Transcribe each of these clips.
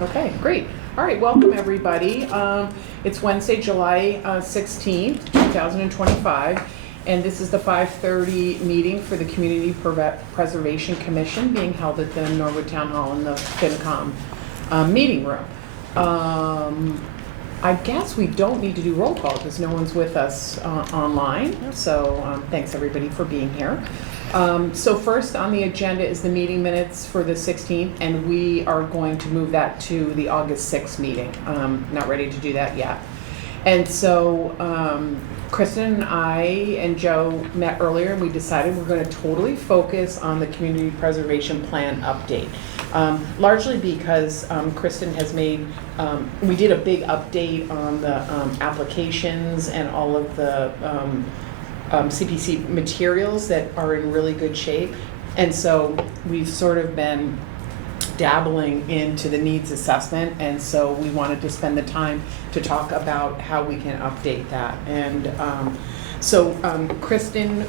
Okay, great. All right, welcome everybody. It's Wednesday, July 16th, 2025, and this is the 5:30 meeting for the Community Preservation Commission being held at the Norwood Town Hall in the FinCom meeting room. I guess we don't need to do roll call because no one's with us online, so thanks everybody for being here. So first on the agenda is the meeting minutes for the 16th, and we are going to move that to the August 6th meeting. Not ready to do that yet. And so Kristen and I and Joe met earlier, and we decided we're going to totally focus on the community preservation plan update. Largely because Kristen has made, we did a big update on the applications and all of the CPC materials that are in really good shape. And so we've sort of been dabbling into the needs assessment, and so we wanted to spend the time to talk about how we can update that. And so Kristen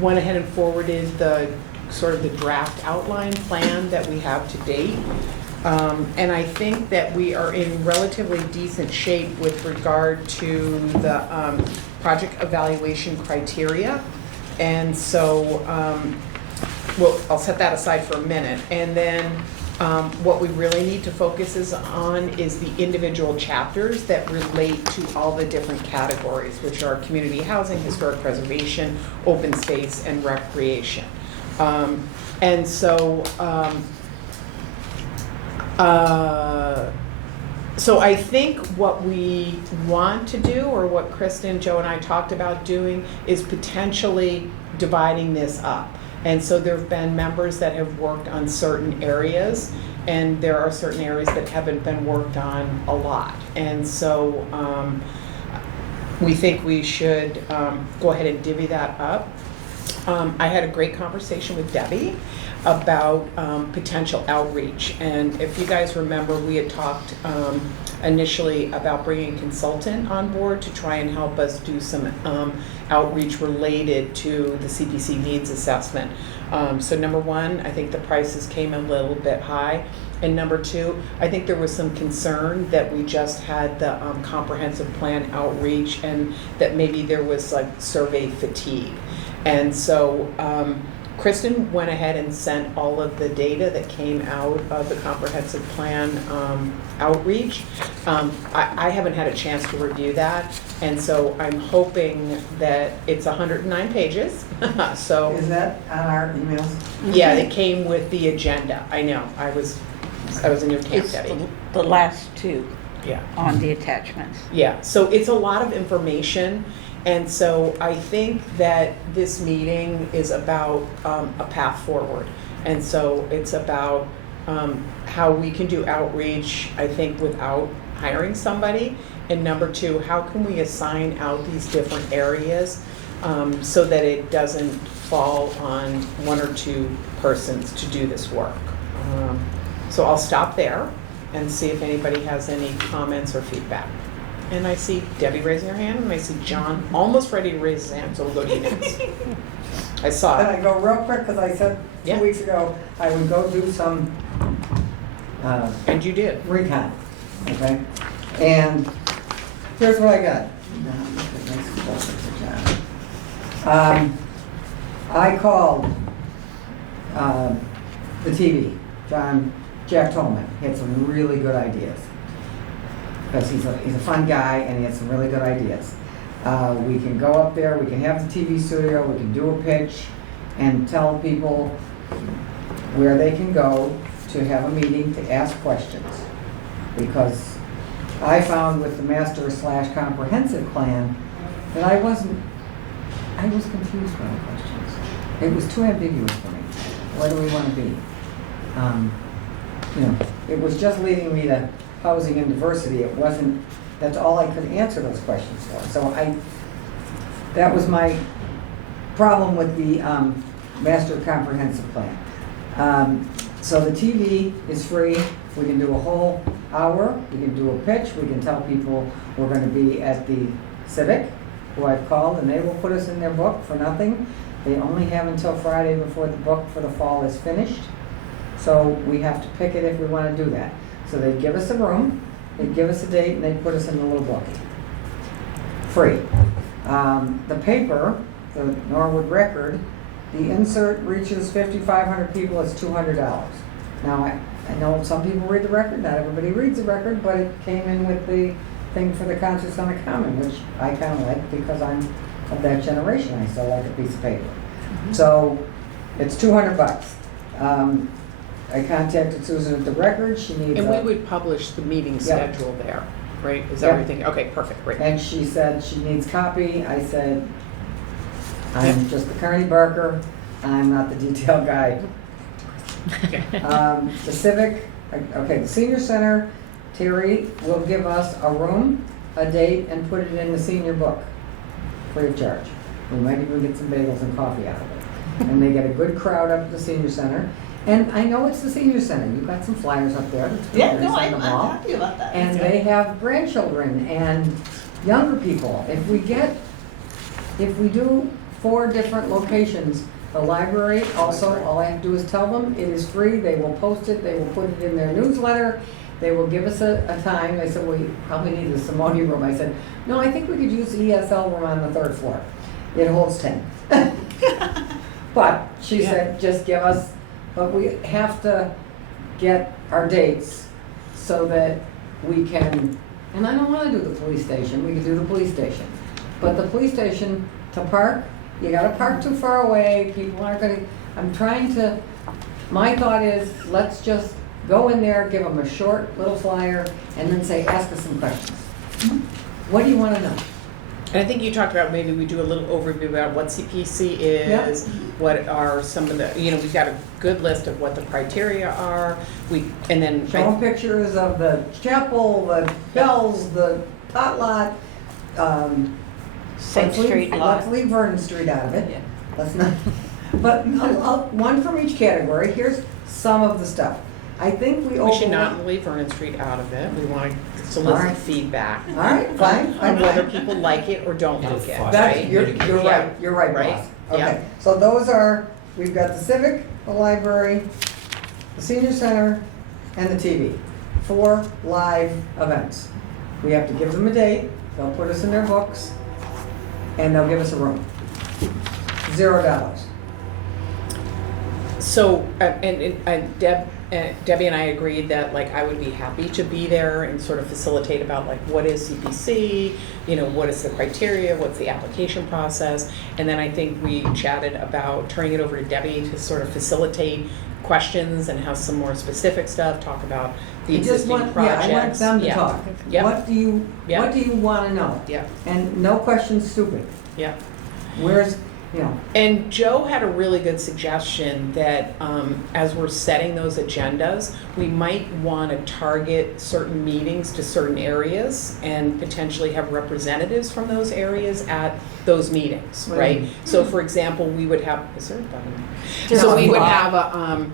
went ahead and forwarded the sort of the draft outline plan that we have to date. And I think that we are in relatively decent shape with regard to the project evaluation criteria. And so, well, I'll set that aside for a minute. And then what we really need to focus on is the individual chapters that relate to all the different categories, which are community housing, historic preservation, open space, and recreation. And so, so I think what we want to do, or what Kristen, Joe, and I talked about doing, is potentially dividing this up. And so there have been members that have worked on certain areas, and there are certain areas that haven't been worked on a lot. And so we think we should go ahead and divvy that up. I had a great conversation with Debbie about potential outreach. And if you guys remember, we had talked initially about bringing a consultant on board to try and help us do some outreach related to the CPC needs assessment. So number one, I think the prices came a little bit high. And number two, I think there was some concern that we just had the comprehensive plan outreach, and that maybe there was like survey fatigue. And so Kristen went ahead and sent all of the data that came out of the comprehensive plan outreach. I haven't had a chance to review that, and so I'm hoping that it's 109 pages. So is that on our emails? Yeah, it came with the agenda. I know. I was in your camp, It's Debbie. the last two Yeah. on the attachments. Yeah, so it's a lot of information, and so I think that this meeting is about a path forward. And so it's about how we can do outreach, I think, without hiring somebody. And number two, how can we assign out these different areas so that it doesn't fall on one or two persons to do this work. So I'll stop there and see if anybody has any comments or feedback. And I see Debbie raising her hand, and I see John almost ready to raise his hand, so we'll go to you next. I saw Can it. I go real quick, because I said Yeah. 2 weeks ago I would go do some And you did. recon, okay? And here's what I got. I called the TV, Jack Tolman. He had some really good ideas. Because he's a fun guy, and he had some really good ideas. We can go up there, we can have the TV studio, we can do a pitch, and tell people where they can go to have a meeting to ask questions. Because I found with the master/comprehensive plan that I was confused by the questions. It was too ambiguous for me. Where do we want to be? It was just leading me to housing and diversity. It wasn't, that's all I could answer those questions for. So that was my problem with the master comprehensive plan. So the TV is free. We can do a whole hour. We can do a pitch. We can tell people we're going to be at the Civic, who I've called, and they will put us in their book for nothing. They only have until Friday before the book for the fall is finished. So we have to pick it if we want to do that. So they'd give us a room, they'd give us a date, and they'd put us in a little book. Free. The paper, the Norwood Record, the insert reaches 5,500 people, it's $200. Now, I know some people read the record, not everybody reads the record, but it came in with the thing for the Concerts on the Common, which I kind of like because I'm of that generation. I still like a piece of paper. So it's $200. I contacted Susan at the Record. She needs And we would publish the meeting schedule there, right? Is Yeah. everything, okay, perfect, great. And she said she needs copy. I said, I'm just the Carney Barker. I'm not the detail guy. The Civic, okay, the Senior Center, Terry will give us a room, a date, and put it in the senior book, free of charge. We might even get some bagels and coffee out of it. And they get a good crowd up at the Senior Center. And I know it's the Senior Center. You've got some flyers up there. That's Yeah, pretty no, nice on I'm the wall. happy about that. And they have grandchildren and younger people. If we do 4 different locations, the library also, all I have to do is tell them it is free. They will post it, they will put it in their newsletter. They will give us a time. I said, well, you probably need the Simone room. I said, no, I think we could use the ESL room on the 3rd floor. It holds 10. But she said, just give us, but we have to get our dates so that we can, and I don't want to do the police station, we could do the police station. But the police station, to park, you gotta park too far away, people aren't gonna, I'm trying to, my thought is, let's just go in there, give them a short little flyer, and then say, ask us some questions. What do you wanna know? And I think you talked about maybe we do a little overview about what CPC is, what are some of the, we've got a good list of what the criteria are. And then Show them pictures of the chapel, the bells, the tot lot. Sixth Street lot. Let's leave Vernon Street out of it. Let's not, but one from each category. Here's some of the stuff. I think we we should not leave Vernon Street out of it. We want to solicit All right. feedback All right, fine. on whether people like it or don't like it, That's, right? you're Yeah. right, you're right, Right. boss. Yeah. Okay, so those are, we've got the Civic, the library, the Senior Center, and the TV. 4 live events. We have to give them a date, they'll put us in their books, and they'll give us a room. $0. So, and Debbie and I agreed that like I would be happy to be there and sort of facilitate about like what is CPC, what is the criteria, what's the application process, and then I think we chatted about turning it over to Debbie to sort of facilitate questions and have some more specific stuff, talk about the existing projects. Yeah, I want them to talk. Yeah. What do you want to know? Yeah, And no questions stupid. yeah. Where's, And Joe had a really good suggestion that as we're setting those agendas, we might want to target certain meetings to certain areas and potentially have representatives from those areas at those meetings, What do you right? mean? So for example, we would have, is there a button? There's So a we would lot. have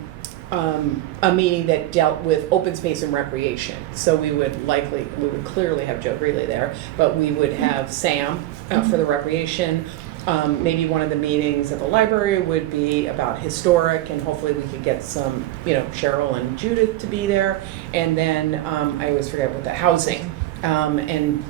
a meeting that dealt with open space and recreation. So we would clearly have Joe Greeley there, but we would have Sam for the recreation. Maybe one of the meetings at the library would be about historic, and hopefully we could get some, Cheryl and Judith to be there. And then I always forget what the housing, and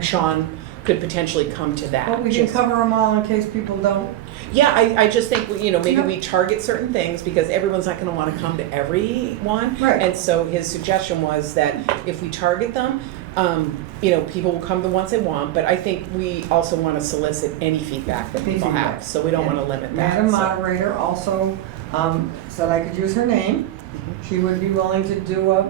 Sean could potentially come to that. well, we can Just- cover them all in case people don't. Yeah, I just think, maybe Yeah. we target certain things because everyone's not gonna wanna come to every one. Right. And so his suggestion was that if we target them, people will come the ones they want, but I think we also wanna solicit any feedback that Any people feedback. have, so we don't wanna limit that. Madam so. Moderator also said I could use her name. She would be willing to do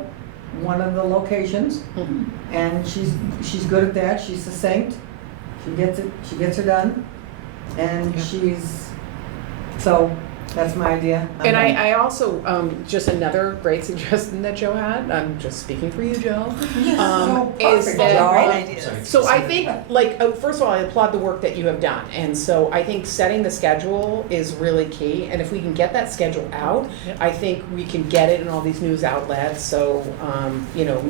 one of the locations, Mhm. and she's good at that. She's succinct. She gets her done, and Yeah. so that's my idea. And I also, just another great suggestion that Joe had, I'm just speaking for you, Joe. So Is perfect, that- Joe. Great ideas. So I think, first of all, I applaud the work that you have done. And so I think setting the schedule is really key. And if we can get that schedule out, I think we can get it in all these news outlets. So,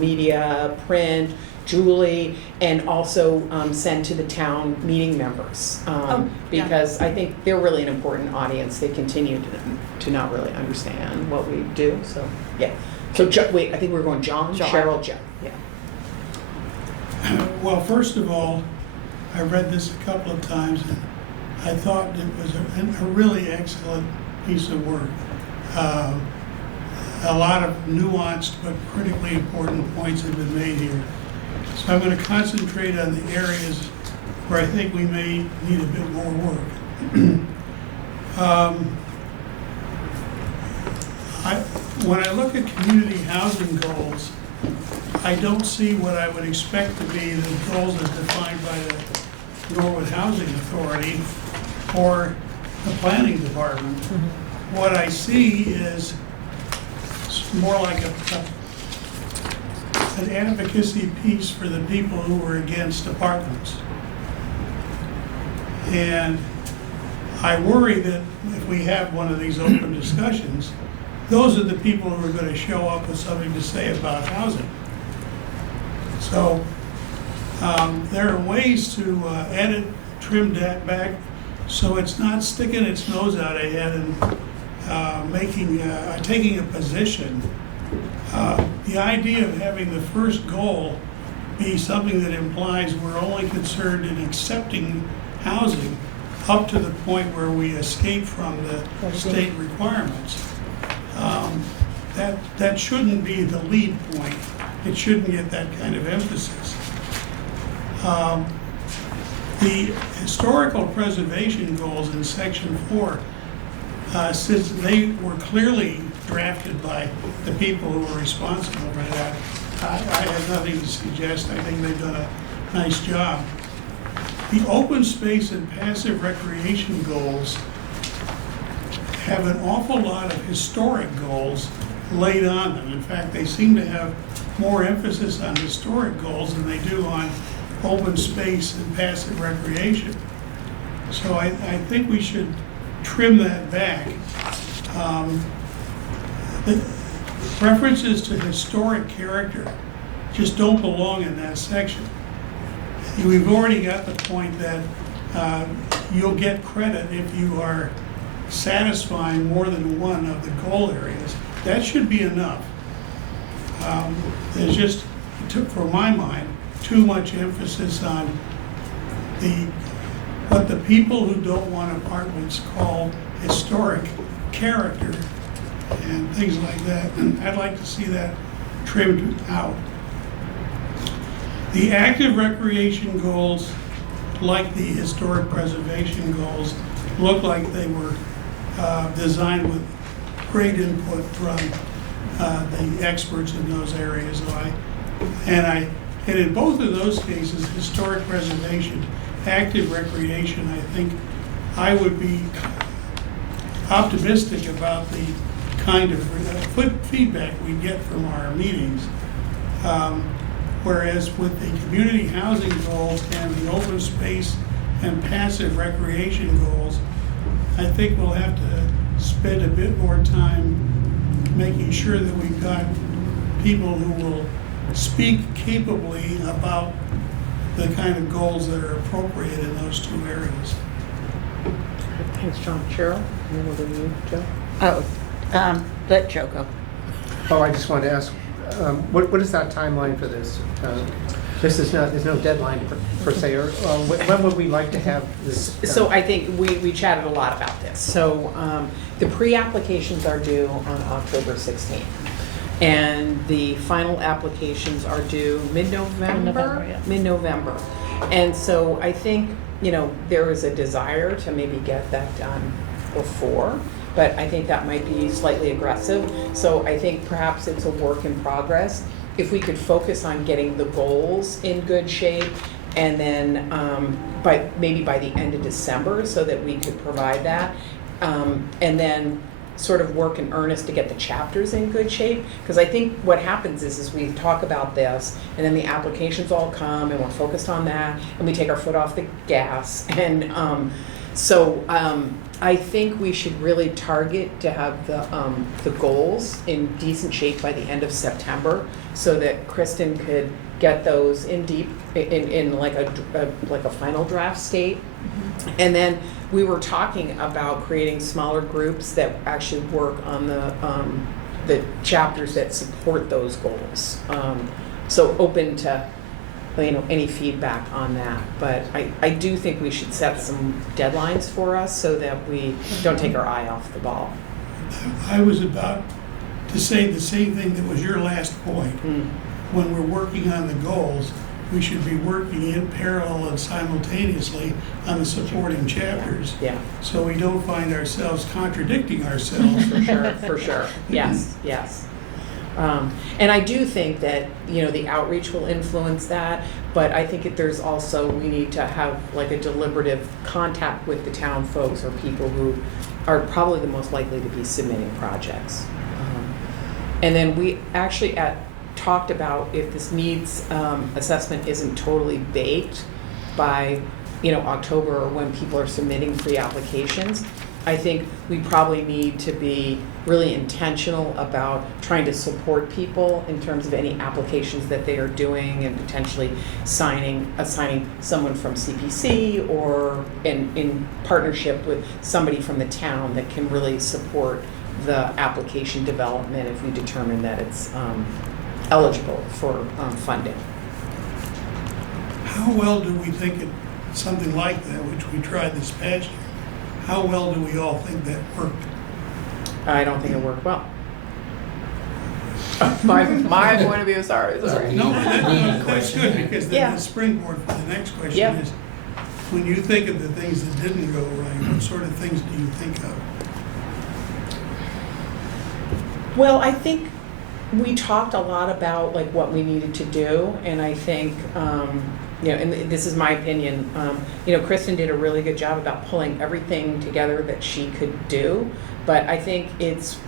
media, print, Julie, and also send to the town meeting members. Yeah. Because I think they're really an important audience. They continue to not really understand what we do. So, yeah. So, wait, I think we're going John, John. Cheryl, Joe. Yeah. Well, first of all, I read this a couple of times and I thought it was a really excellent piece of work. A lot of nuanced but critically important points have been made here. So I'm going to concentrate on the areas where I think we may need a bit more work. When I look at community housing goals, I don't see what I would expect to be the goals as defined by the Norwood Housing Authority or the Planning Department. What I see is more like an advocacy piece for the people who are against apartments. And I worry that if we have one of these open discussions, those are the people who are going to show up with something to say about housing. So there are ways to edit, trim that back so it's not sticking its nose out ahead and taking a position. The idea of having the first goal be something that implies we're only concerned in accepting housing up to the point where we escape from the state requirements. That shouldn't be the lead point. It shouldn't get that kind of emphasis. The historical preservation goals in section 4, since they were clearly drafted by the people who were responsible for that, I have nothing to suggest. I think they've done a nice job. The open space and passive recreation goals have an awful lot of historic goals laid on them. In fact, they seem to have more emphasis on historic goals than they do on open space and passive recreation. So I think we should trim that back. The references to historic character just don't belong in that section. We've already got the point that you'll get credit if you are satisfying more than one of the goal areas. That should be enough. There's just, for my mind, too much emphasis on what the people who don't want apartments call historic character and things like that. And I'd like to see that trimmed out. The active recreation goals, like the historic preservation goals, look like they were designed with great input from the experts in those areas. And in both of those cases, historic preservation, active recreation, I think I would be optimistic about the kind of feedback we get from our meetings. Whereas with the community housing goals and the open space and passive recreation goals, I think we'll have to spend a bit more time making sure that we've got people who will speak capably about the kind of goals that are appropriate in those two areas. Thanks, John. Cheryl, and then we'll go to you, Joe. Let Joe go. Oh, I just wanted to ask, what is that timeline for this? This is not, there's no deadline per se, or when would we like to have this done? So I think we chatted a lot about this. So the pre-applications are due on October 16th. And the final applications are due mid-November? Mid-November, yeah. Mid-November. And so I think, there is a desire to maybe get that done before, but I think that might be slightly aggressive. So I think perhaps it's a work in progress. If we could focus on getting the goals in good shape, and then maybe by the end of December, so that we could provide that, and then sort of work in earnest to get the chapters in good shape. Because I think what happens is we talk about this, and then the applications all come, and we're focused on that, and we take our foot off the gas. And I think we should really target to have the goals in decent shape by the end of September, so that Kristen could get those in deep in like a final draft state. And then we were talking about creating smaller groups that actually work on the the chapters that support those goals. So open to, any feedback on that. But I do think we should set some deadlines for us so that we don't take our eye off the ball. I was about to say the same thing that was your last point. When we're working on the goals, we should be working in parallel and simultaneously on the supporting chapters, Yeah, so we don't find ourselves contradicting ourselves. for sure. Yes, yes. And I do think that, the outreach will influence that, but I think there's also, we need to have like a deliberative contact with the town folks or people who are probably the most likely to be submitting projects. And then we actually talked about if this needs assessment isn't totally baked by, October or when people are submitting pre-applications, I think we probably need to be really intentional about trying to support people in terms of any applications that they are doing and potentially assigning someone from CPC or in partnership with somebody from the town that can really support the application development if we determine that it's eligible for funding. How well do we think something like that, which we tried this past year, how well do we all think that worked? I don't think it worked well. My point of view, sorry. No, that's good, because then Yeah. the springboard for the next question Yeah. is, when you think of the things that didn't go right, what sort of things do you think of? Well, I think we talked a lot about like what we needed to do, and I think, and this is my opinion, Kristen did a really good job about pulling everything together that she could do, but I think it's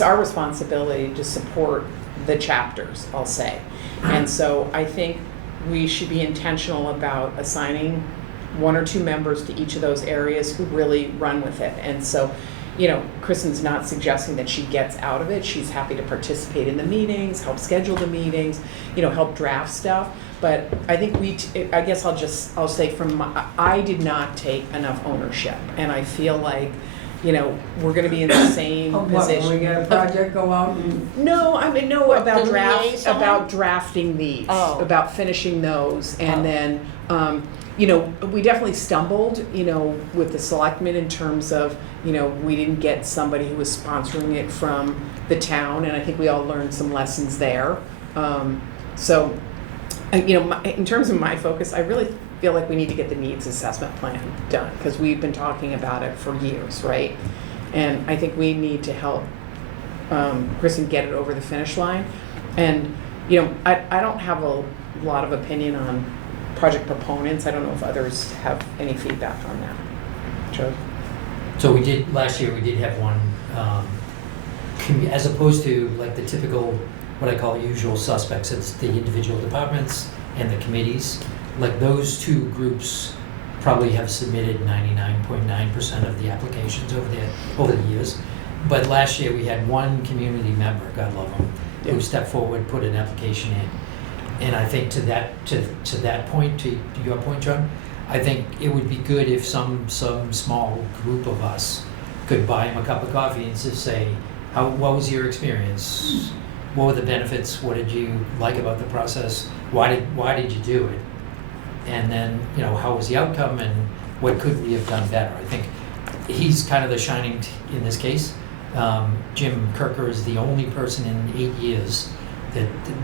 our responsibility to support the chapters, I'll say. And so I think we should be intentional about assigning one or two members to each of those areas who really run with it. And so, Kristen's not suggesting that she gets out of it. She's happy to participate in the meetings, help schedule the meetings, help draft stuff. But I think I guess I'll say I did not take enough ownership. And I feel like, we're gonna be in the same When position. we get a project go out and, No, What, about the liaison? about drafting these, Oh. about finishing those, and Oh. then, we definitely stumbled, with the selectmen in terms of, we didn't get somebody who was sponsoring it from the town, and I think we all learned some lessons there. So, in terms of my focus, I really feel like we need to get the needs assessment plan done, because we've been talking about it for years, right? And I think we need to help Kristen get it over the finish line. And, I don't have a lot of opinion on project proponents. I don't know if others have any feedback on that. Joe? So last year we did have one, as opposed to like the typical, what I call usual suspects, it's the individual departments and the committees. Like those two groups probably have submitted 99.9% of the applications over the years. But last year we had one community member, God love him, who stepped forward, put an application in. And I think to that point, to your point, John, I think it would be good if some small group of us could buy him a cup of coffee and just say, what was your experience? What were the benefits? What did you like about the process? Why did you do it? And then, how was the outcome and what could we have done better? I think he's kind of the shining in this case. Jim Kirker is the only person in 8 years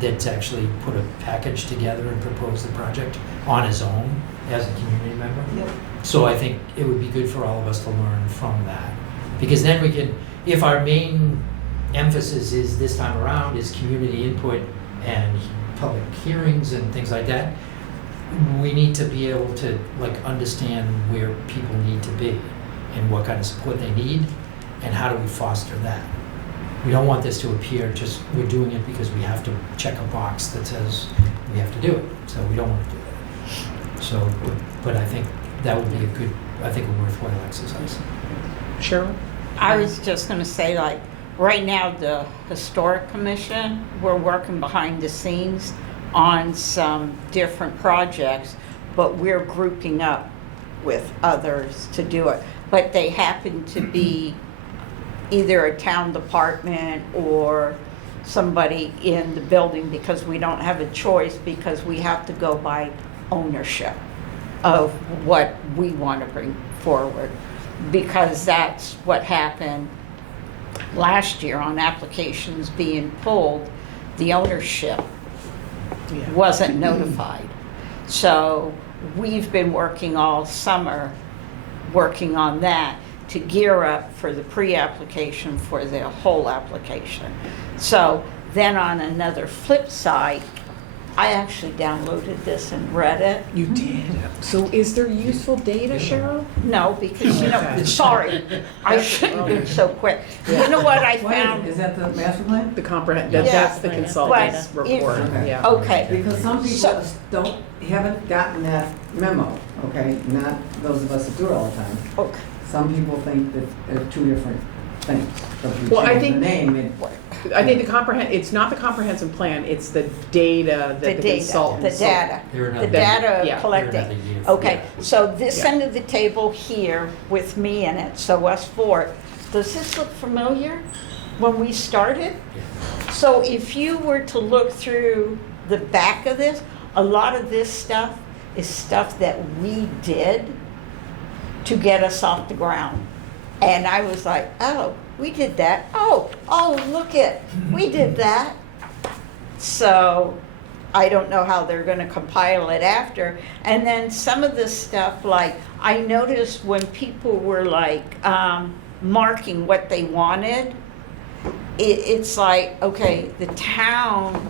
that's actually put a package together and proposed the project on his own as a community member. Yep. So I think it would be good for all of us to learn from that. Because then we can, if our main emphasis is this time around is community input and public hearings and things like that, we need to be able to understand where people need to be and what kind of support they need and how do we foster that. We don't want this to appear just we're doing it because we have to check a box that says we have to do it. So we don't want to do that. So, but I think that would be a worthwhile exercise. Cheryl? I was just gonna say, right now, the Historic Commission, we're working behind the scenes on some different projects, but we're grouping up with others to do it. But they happen to be either a town department or somebody in the building, because we don't have a choice, because we have to go by ownership of what we want to bring forward. Because that's what happened last year on applications being pulled, the ownership Yeah. wasn't notified. So we've been working all summer, working on that to gear up for the pre-application for the whole application. So then on another flip side, I actually downloaded this and read it. You did? So is there useful data, Cheryl? No, because, Okay. sorry, I shouldn't be so quick. You know what I found? Is that the master plan? The comprehend, Yeah. that's the But consultant's if- report, Okay. yeah. Okay. Because some people So- haven't gotten that memo, okay? Not those of us that do it all the time. Okay. Some people think that they're two different things. So if you Well, I change think- the name, it, I think it's not the comprehensive plan, it's the data The that the data, consultant. the data, They're the another- data yeah, collecting. they're another year. Okay, so this Yeah. end of the table here with me in it, so us four, does this look familiar when we started? So if you were to look through the back of this, a lot of this stuff is stuff that we did to get us off the ground. And I was like, oh, we did that. Oh, look it, we did that. So I don't know how they're gonna compile it after. And then some of the stuff, like, I noticed when people were like, marking what they wanted, it's like, okay, the town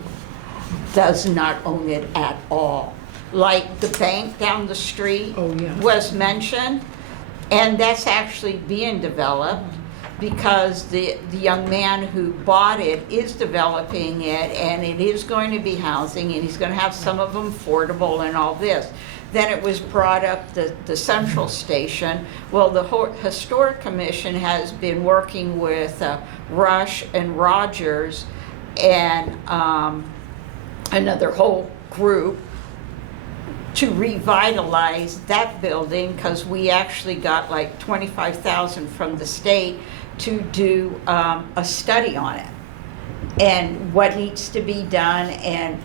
does not own it at all. Like the bank down the street Oh, yeah. was mentioned, and that's actually being developed because the young man who bought it is developing it, and it is going to be housing, and he's gonna have some of them affordable and all this. Then it was brought up the central station. Well, the Historic Commission has been working with Rush and Rogers and another whole group to revitalize that building, because we actually got like 25,000 from the state to do a study on it and what needs to be done and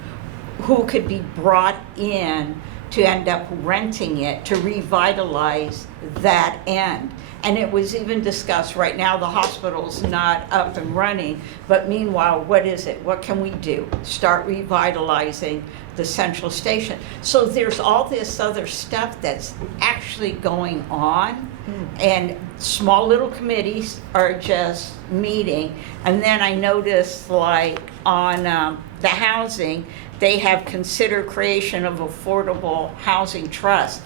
who could be brought in to end up renting it to revitalize that end. And it was even discussed, right now the hospital's not up and running, but meanwhile, what is it? What can we do? Start revitalizing the central station. So there's all this other stuff that's actually going on, and small little committees are just meeting. And then I noticed, like, on the housing, they have considered creation of affordable housing trust.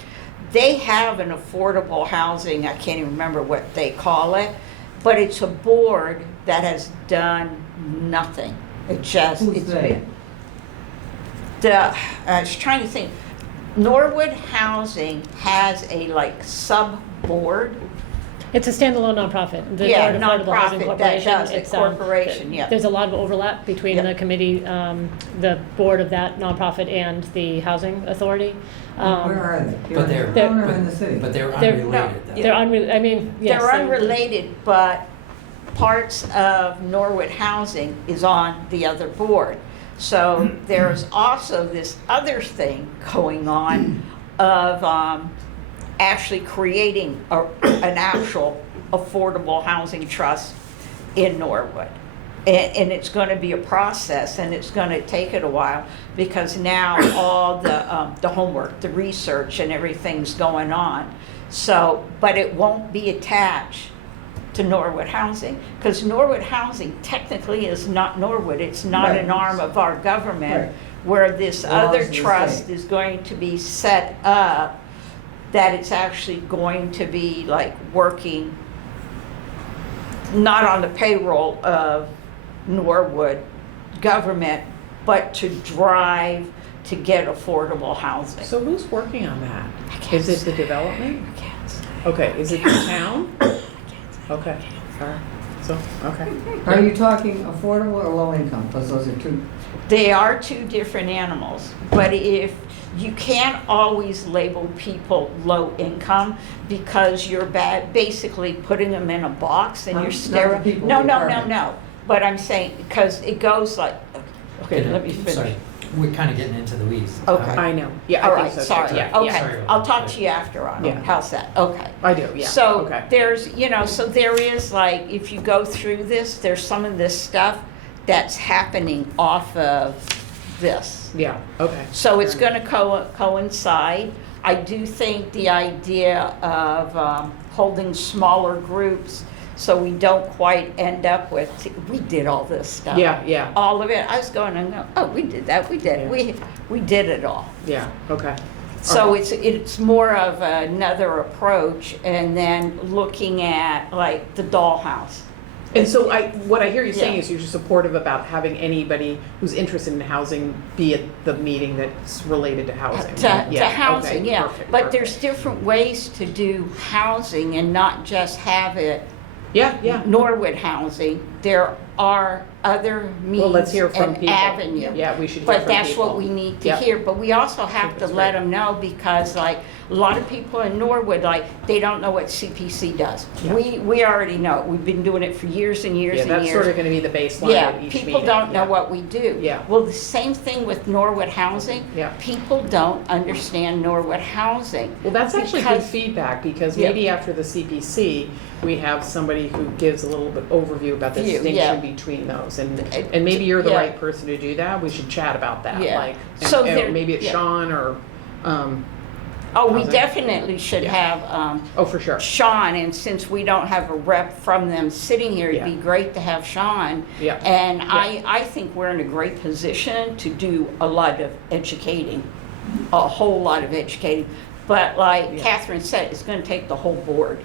They have an affordable housing, I can't even remember what they call it, but it's a board that has done nothing. who's it's they? I was trying to think. Norwood Housing has a like sub-board. It's a standalone nonprofit. The Yeah, Norwood Affordable Housing nonprofit that Corporation. does it, It's, corporation, yeah. There's a lot of overlap between Yep. the committee, the board of that nonprofit and the housing authority. Where are they? But they're- They're in the city. But they're They're- unrelated though. They're I mean, yes. They're unrelated, but parts of Norwood Housing is on the other board. So there's also this other thing going on of actually creating an actual affordable housing trust in Norwood. And it's going to be a process, and it's going to take it a while, because now all the homework, the research and everything's going on. So, but it won't be attached to Norwood Housing, because Norwood Housing technically is not Norwood. It's not Right. an arm of our government, Right. where this Belongs other to the trust state. is going to be set up, that it's actually going to be like working not on the payroll of Norwood government, but to drive to get affordable housing. So who's working on that? I can't Is it the say. development? I can't say. Okay, is it the town? Okay, all right. So, okay. Are you talking affordable or low income? Because those are two. They are two different animals, but if you can't always label people low income because you're basically putting them in a box and Not you're the staring. people, No, the no, no, apartment. no. But I'm saying, because it goes like, okay, let me finish. Sorry, we're kind of getting into the weeds. Okay. I know. Yeah, All I right, think so. sorry. too. Yeah, Okay, yeah. Sorry about I'll that. talk to you after on it. Yeah. How's that? Okay. I do, yeah. So Okay. there's, so there is like, if you go through this, there's some of this stuff that's happening off of this. Yeah, okay. So it's going to coincide. I do think the idea of holding smaller groups so we don't quite end up with, we did all this stuff. Yeah, yeah, All of it. I was going to go, oh, we did that, we did it. We did it all. yeah, okay. So Okay. it's more of another approach, and then looking at like the dollhouse. And so what I hear you saying Yeah. is you're just supportive about having anybody who's interested in housing be at the meeting that's related to housing. To Yeah, housing, okay, yeah. perfect, But perfect. there's different ways to do housing and not just have it Yeah, yeah. Norwood housing. There are other means Well, let's hear from and people. avenue. Yeah, we should hear But from that's people. what we need to Yep. hear. But we also have to That's let great. them know, because like a lot of people in Norwood, like they don't know what CPC does. Yeah. We already know. We've been doing it for years and years Yeah, and that's years. sort of gonna be the baseline Yeah, of each meeting. people don't know Yeah. what we do. Yeah. Well, the same thing with Norwood Housing. Yeah. People don't understand Norwood Housing. Well, that's actually good Because- feedback, because Yeah. maybe after the CPC, we have somebody who gives a little bit overview about the View, distinction yeah. between those, and maybe you're the Yeah. right person to do that. We should chat about that, Yeah. like, So and there- maybe it's yeah. Sean or, Oh, we Housing. definitely should Yeah. have oh, for sure. Sean, and since we don't have a rep from them sitting here, it'd Yeah. be great to have Sean. Yeah. And I think we're in a great position to do a lot of educating, a whole lot of educating. But like Yeah. Catherine said, it's gonna take the whole board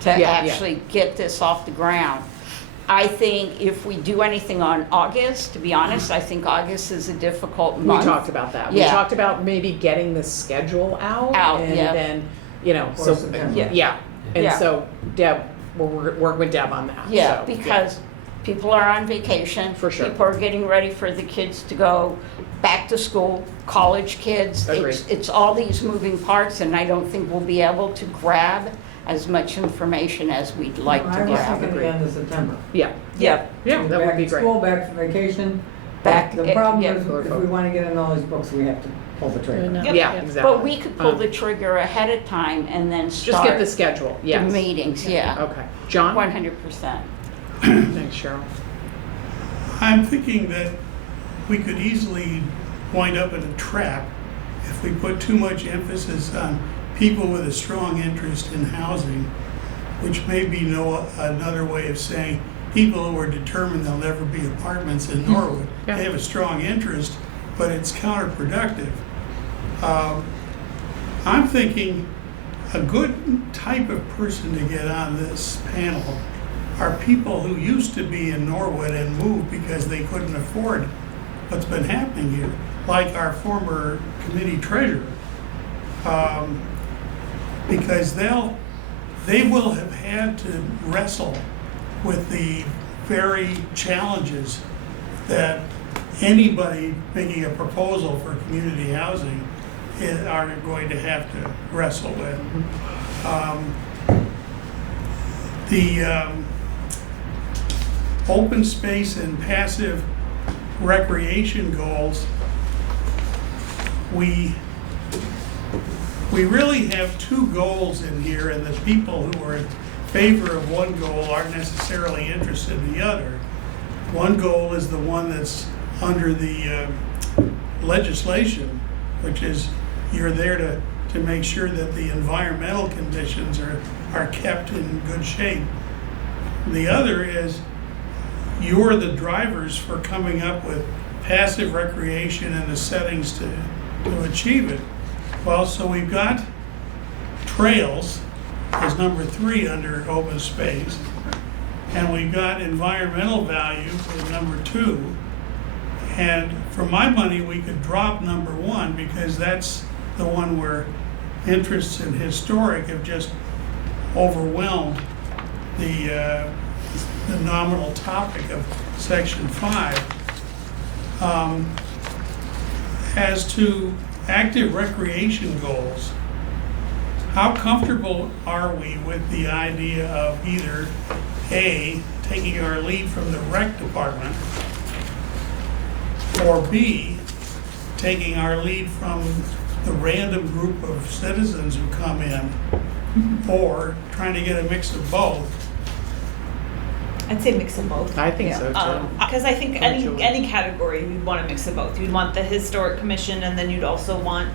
to Yeah, yeah. actually get this off the ground. I think if we do anything on August, to be honest, I think August is a difficult We month. talked about that. We Yeah. talked about maybe getting the schedule out. Out, and yeah. then, Or so, September. yeah. And Yeah. so Deb, we're working with Deb on that. Yeah, so, because people are on vacation. For sure. People are getting ready for the kids to go back to school, college kids. Agreed. It's all these moving parts, and I don't think we'll be able to grab as much information as we'd like to I was grab. thinking the end of September. Yeah, Yeah, yeah, that Back would be to great. School, back from vacation. Back- The problem yeah. is, if we want to get in all these books, we have to pull the trigger. No. Yeah, exactly. but we could pull the trigger ahead of time and then Just get start the schedule, the yes. meetings, yeah, Okay. John? 100%. Thanks, Cheryl. I'm thinking that we could easily wind up in a trap if we put too much emphasis on people with a strong interest in housing, which may be another way of saying people who are determined there'll never be apartments in Norwood. Yeah. They have a strong interest, but it's counterproductive. I'm thinking a good type of person to get on this panel are people who used to be in Norwood and moved because they couldn't afford what's been happening here, like our former committee treasurer. Because they will have had to wrestle with the very challenges that anybody making a proposal for community housing are going to have to wrestle with. The open space and passive recreation goals, we really have two goals in here, and the people who are in favor of one goal aren't necessarily interested in the other. One goal is the one that's under the legislation, which is you're there to make sure that the environmental conditions are kept in good shape. The other is you're the drivers for coming up with passive recreation and the settings to achieve it. Well, so we've got trails as number 3 under open space, and we've got environmental value as number 2. And for my money, we could drop number 1 because that's the one where interests in historic have just overwhelmed the the nominal topic of section 5. As to active recreation goals, how comfortable are we with the idea of either A, taking our lead from the rec department, or B, taking our lead from the random group of citizens who come in, or trying to get a mix of both? I'd say mix of both. I think so too. Because I think Virtually. any category you'd want to mix of both. You'd want the historic commission, and then you'd also want,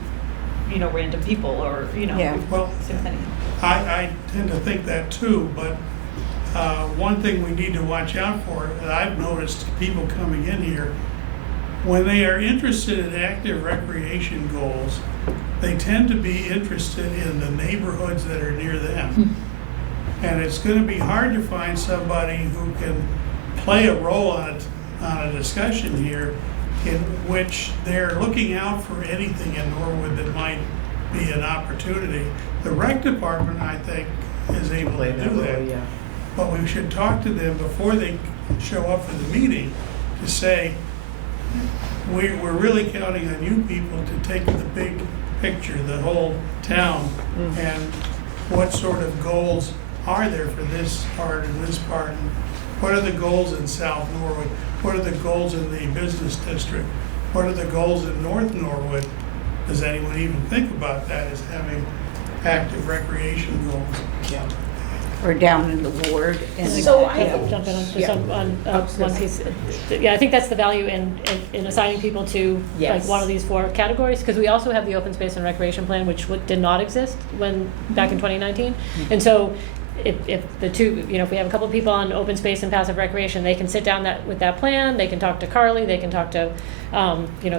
random people, or Yeah. Well, same thing. I tend to think that too, but one thing we need to watch out for, that I've noticed people coming in here, when they are interested in active recreation goals, they tend to be interested in the neighborhoods that are near them. And it's going to be hard to find somebody who can play a role on a discussion here in which they're looking out for anything in Norwood that might be an opportunity. The rec department, I think, is able to do that. Yeah. But we should talk to them before they show up for the meeting to say, we're really counting on you people to take the big picture, the whole town, and what sort of goals are there for this part and this part? And what are the goals in South Norwood? What are the goals in the business district? What are the goals in North Norwood? Does anyone even think about that as having active recreation goals? Yeah. Or down in the ward. And So I I'll think- jump in on just Yeah. on one piece. Yeah, I think that's the value in assigning people to like Yes. one of these 4 categories, because we also have the open space and recreation plan, which did not exist back in 2019. And so if the two, if we have a couple of people on open space and passive recreation, they can sit down with that plan, they can talk to Carly, they can talk to,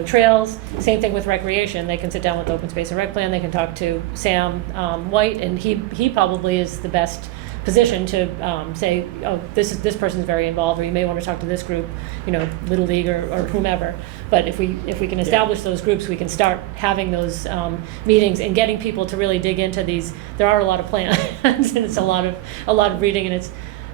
trails. Same thing with recreation, they can sit down with the open space and rec plan, they can talk to Sam White, and he probably is the best position to say, oh, this person's very involved, or you may want to talk to this group, Little League or whomever. But if we can establish those groups, we can start having those meetings and getting people to really dig into these. There are a lot of plans, and it's a lot of reading, and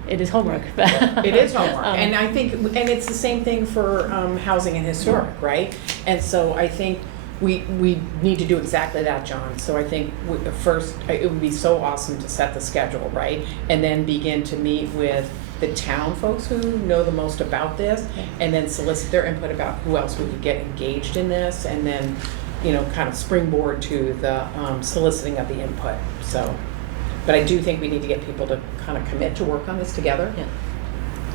it is homework. It is homework, and I think, and it's the same thing for housing and historic, right? And so I think we need to do exactly that, John. So I think first, it would be so awesome to set the schedule, right? And then begin to meet with the town folks who know the most about this, and then solicit their input about who else we could get engaged in this, and then, kind of springboard to the soliciting of the input, so. But I do think we need to get people to kind of commit to work on this together. Yeah.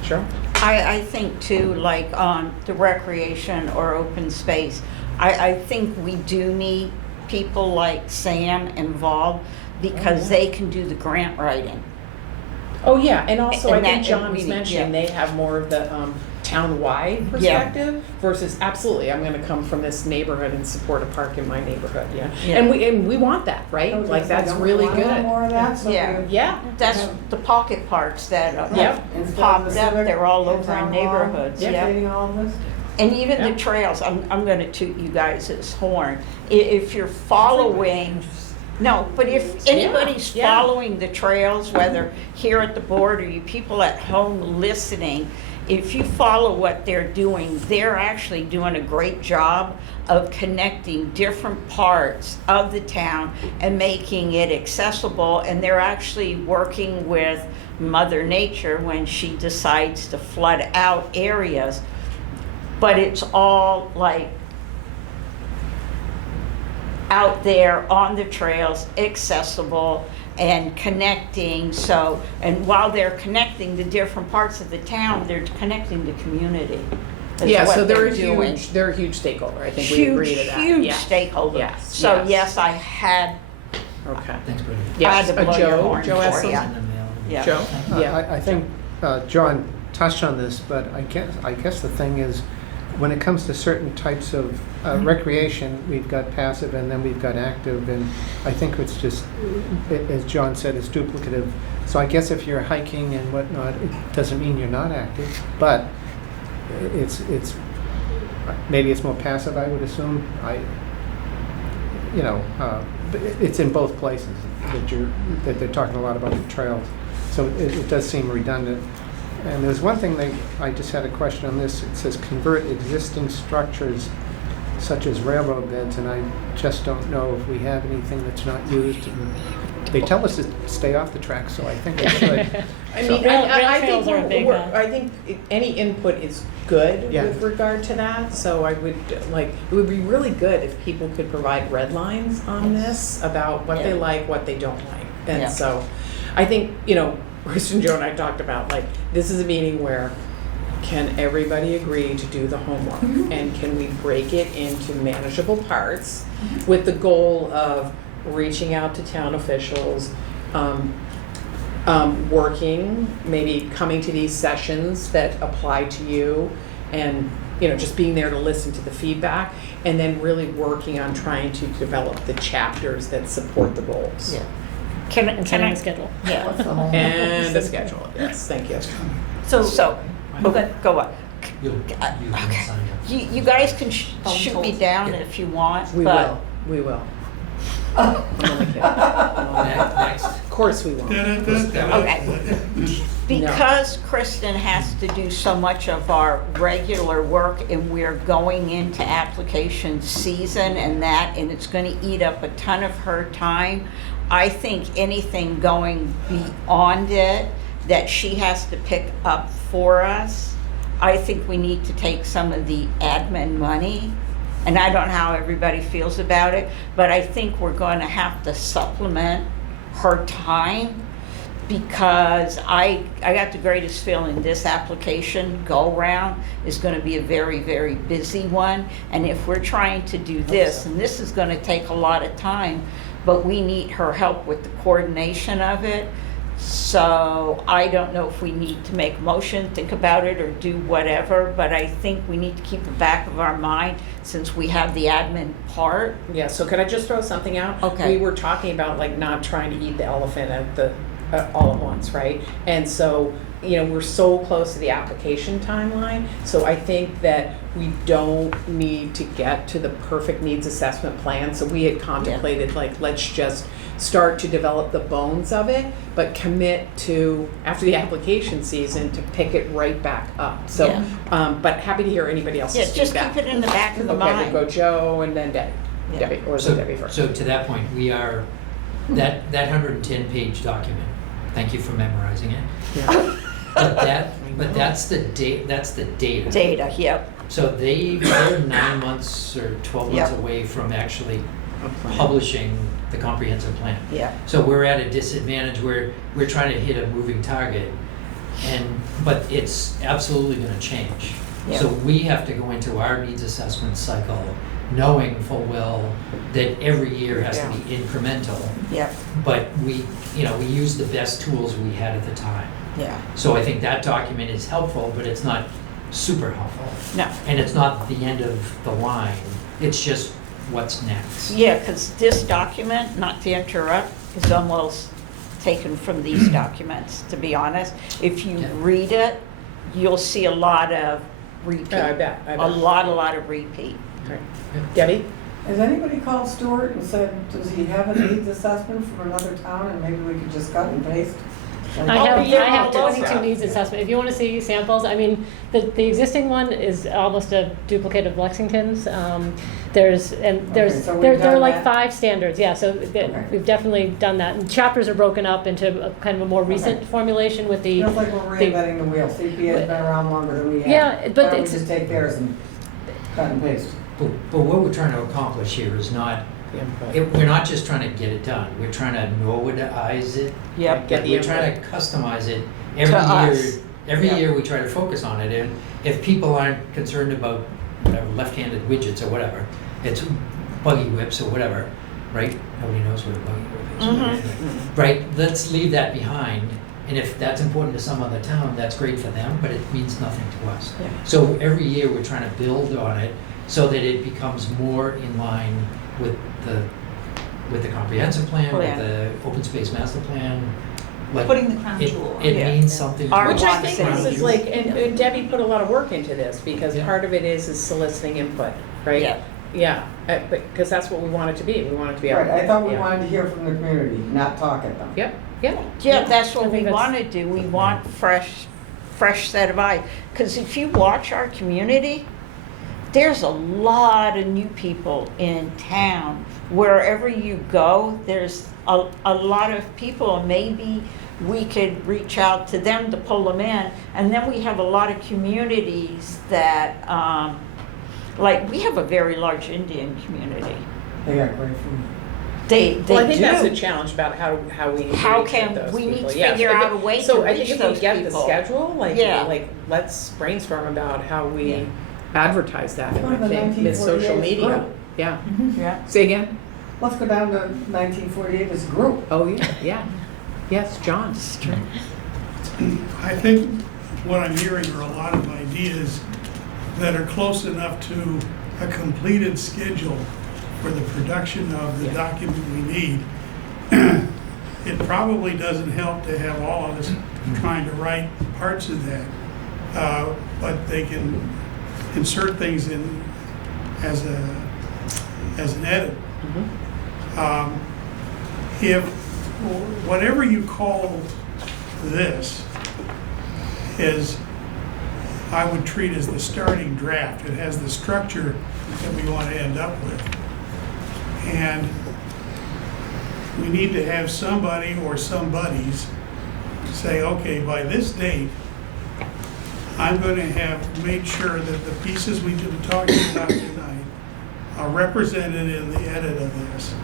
Sure. I think too, like on the recreation or open space, I think we do need people like Sam involved, because they can do the grant writing. Oh, yeah, and also I And think that- John and was we- mentioning yeah. they have more of the town-wide perspective versus absolutely, I'm gonna come from this neighborhood and support a park in my neighborhood, yeah. Yeah. And we want that, right? Like, that's really good. More of that, so Yeah. we- Yeah, That's the pocket parks that Yep. Instead of popped the up, civic they're all and over in town hall, neighborhoods, yeah. dictating all of this. And even Yeah. the trails, I'm going to toot you guys' horn. If you're following, no, but if anybody's yeah. following the trails, whether here at the board or you people at home listening, if you follow what they're doing, they're actually doing a great job of connecting different parts of the town and making it accessible. And they're actually working with Mother Nature when she decides to flood out areas. But it's all like out there on the trails, accessible and connecting. So, and while they're connecting the different parts of the town, they're connecting the community. is yeah, what so they're a doing. huge stakeholder, I think we agree to that. Huge Yeah. stakeholder. Yes, So yes. yes, I had Okay. Thanks, Brady. Yes, to blow your Joe, horn Joe for has some- ya. In the mail. Yeah. Joe? Yeah. I think John touched on this, but I guess the thing is, when it comes to certain types of recreation, we've got passive and then we've got active, and I think it's just, as John said, it's duplicative. So I guess if you're hiking and whatnot, it doesn't mean you're not active, but it's maybe it's more passive, I would assume. But it's in both places that they're talking a lot about the trails. So it does seem redundant. And there's one thing I just had a question on this. It says convert existing structures such as railroad beds, and I just don't know if we have anything that's not used. And they tell us to stay off the track, so I think we should. I So- mean, Rail I think trails are a big, I think any input is good Yeah. with regard to that, so I would, like, it would be really good if people could provide red lines on this about what they Yeah. like, what they don't like. Yeah. And so, I think, Kristen, Joe and I talked about, like, this is a meeting where can everybody agree to do the homework? And can we break it into manageable parts with the goal of reaching out to town officials, working, maybe coming to these sessions that apply to you, and just being there to listen to the feedback, and then really working on trying to develop the chapters that support the goals. Yeah. And Can I? the schedule. Yeah. And the schedule, yes, thank you. So, okay, go on. You'll Okay. sign up. You guys can Phone shoot me calls. down Yeah. if you want, We but will. I'm only kidding. Next. Of course we won't. Okay. because Kristen has to do so much of our regular work and we're going into application season and it's going to eat up a ton of her time, I think anything going beyond it that she has to pick up for us, I think we need to take some of the admin money. And I don't know how everybody feels about it, but I think we're going to have to supplement her time, because I got the greatest feeling this application go-round is going to be a very, very busy one. And if we're trying to do this, and this is going to take a lot of time, but we need her help with the coordination of it. So I don't know if we need to make a motion, think about it, or do whatever, but I think we need to keep the back of our mind since we have the admin part. Yeah, so could I just throw something out? Okay. We were talking about like not trying to eat the elephant all at once, right? And so, we're so close to the application timeline, so I think that we don't need to get to the perfect needs assessment plan. So we had contemplated, like, let's just start to develop the bones of it, but commit to, after the application season, to pick it right back up. So, Yeah. But happy to hear anybody else's Yeah, just feedback. keep it in the back of the Okay, mind. we'll go Joe and then Debbie. Yeah. Debbie, or is it Debbie first? So to that point, we are, that 110-page document, thank you for memorizing it. Yeah. But that's the data. Data, yep. So they're 9 months or 12 months Yep. away from actually A plan. publishing the comprehensive plan. Yeah. So we're at a disadvantage where we're trying to hit a moving target, but it's absolutely going to change. Yeah. So we have to go into our needs assessment cycle knowing full well that every year has to be incremental, Yep. but we use the best tools we had at the time. Yeah. So I think that document is helpful, but it's not super helpful. No. And it's not the end of the line, it's just what's next. Yeah, because this document, not to interrupt, is almost taken from these documents, to be honest. If you Yeah. read it, you'll see a lot of repeat. Yeah, I bet. A lot of repeat. Right. Debbie? Has anybody called Stuart and said, does he have a needs assessment from another town and maybe we could just cut and paste? I have yeah, all those 22 are- needs assessment. If you want to see samples, I mean, the existing one is almost a duplicate of Lexington's. There's so we've there are done like that? 5 standards, yeah. So Okay. we've definitely done that. And chapters are broken up into a kind of a more recent Okay. formulation with the. Feels like we're reinventing the wheel. CPA has been around longer than we have. Yeah, but Why don't we it's- just take theirs and cut and paste? But what we're trying to accomplish here is not, we're not just trying to get it done, we're trying to Norwoodize it. Yep. Get the We're trying to customize it every To year. us. Every Yeah. year we try to focus on it, and if people aren't concerned about whatever left-handed widgets or whatever, it's buggy whips or whatever, right? Nobody knows what a buggy whip is. Mhm. Anyway, right, let's leave that behind, and if that's important to some other town, that's great for them, but it means nothing to us. Yeah. So every year we're trying to build on it so that it becomes more in line with the comprehensive plan, with Plan. the open space master plan. Like, Putting the crown it, jewel on it Yeah. means something. to Our Which us. I one think city. this is like, and Debbie put a lot of work into this, because Yeah. part of it is soliciting input, right? Yeah. Yeah, because that's what we want it to be. We want it to be. Right, I thought we yeah. wanted to hear from the community, not talk at them. Yep, yep. Yeah, that's I what we think that's- want to do. We want fresh fresh set of eyes. Because if you watch our community, there's a lot of new people in town. Wherever you go, there's a lot of people, and maybe we could reach out to them to pull them in. And then we have a lot of communities that, like, we have a very large Indian community. They got great food. They Well, I think do. that's a challenge about how we engage How with can those we need people. to Yes. figure If out it- a way so to I reach think if those we get people. the schedule, Yeah. like let's brainstorm about how we advertise that in, One of I the think, with social 1948 media. group. Yeah. Yeah. Say again? Let's go down to 1948 as a group. Oh, yeah, yeah. Yes, John. I think what I'm hearing are a lot of ideas that are close enough to a completed schedule for the production of the document we need. It probably doesn't help to have all of us trying to write parts of that, but they can insert things in as an edit. If whatever you call this is, I would treat as the starting draft. It has the structure that we want to end up with. And we need to have somebody or somebodies say, okay, by this date, I'm going to have made sure that the pieces we've been talking about tonight are represented in the edit of this.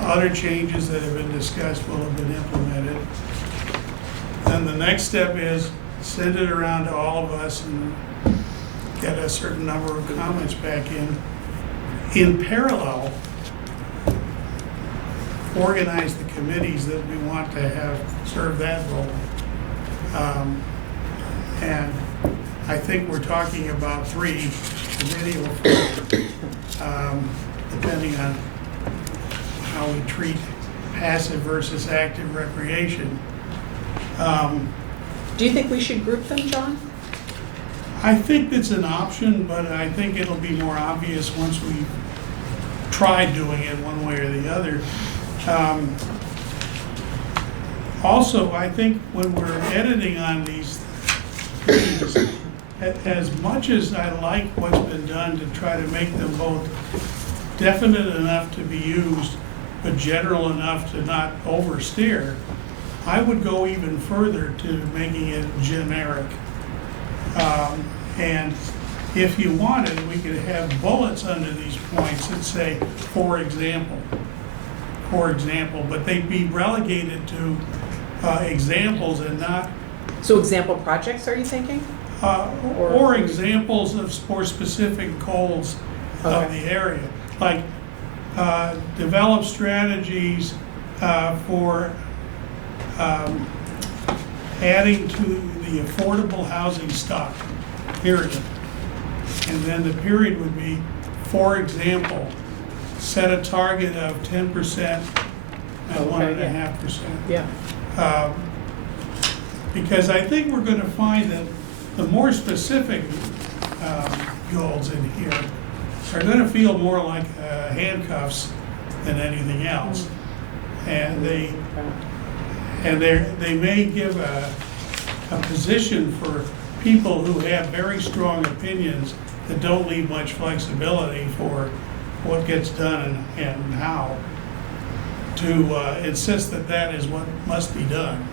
Other changes that have been discussed will have been implemented. Then the next step is send it around to all of us and get a certain number of comments back in. In parallel, organize the committees that we want to have serve that role. And I think we're talking about 3 committee or 4, depending on how we treat passive versus active recreation. Do you think we should group them, John? I think it's an option, but I think it'll be more obvious once we try doing it one way or the other. Also, I think when we're editing on these things, as much as I like what's been done to try to make them both definite enough to be used, but general enough to not oversteer, I would go even further to making it generic. And if you wanted, we could have bullets under these points that say, for example, but they'd be relegated to examples and not, So example projects, are you thinking? or examples of more specific goals of Okay. the area. Like, develop strategies for adding to the affordable housing stock, period. And then the period would be, for example, set a target of 10% and Okay, 1.5%. Yeah. Because I think we're going to find that the more specific goals in here are going to feel more like handcuffs than anything else. And they may give a position for people who have very strong opinions that don't leave much flexibility for what gets done and how, to insist that that is what must be done.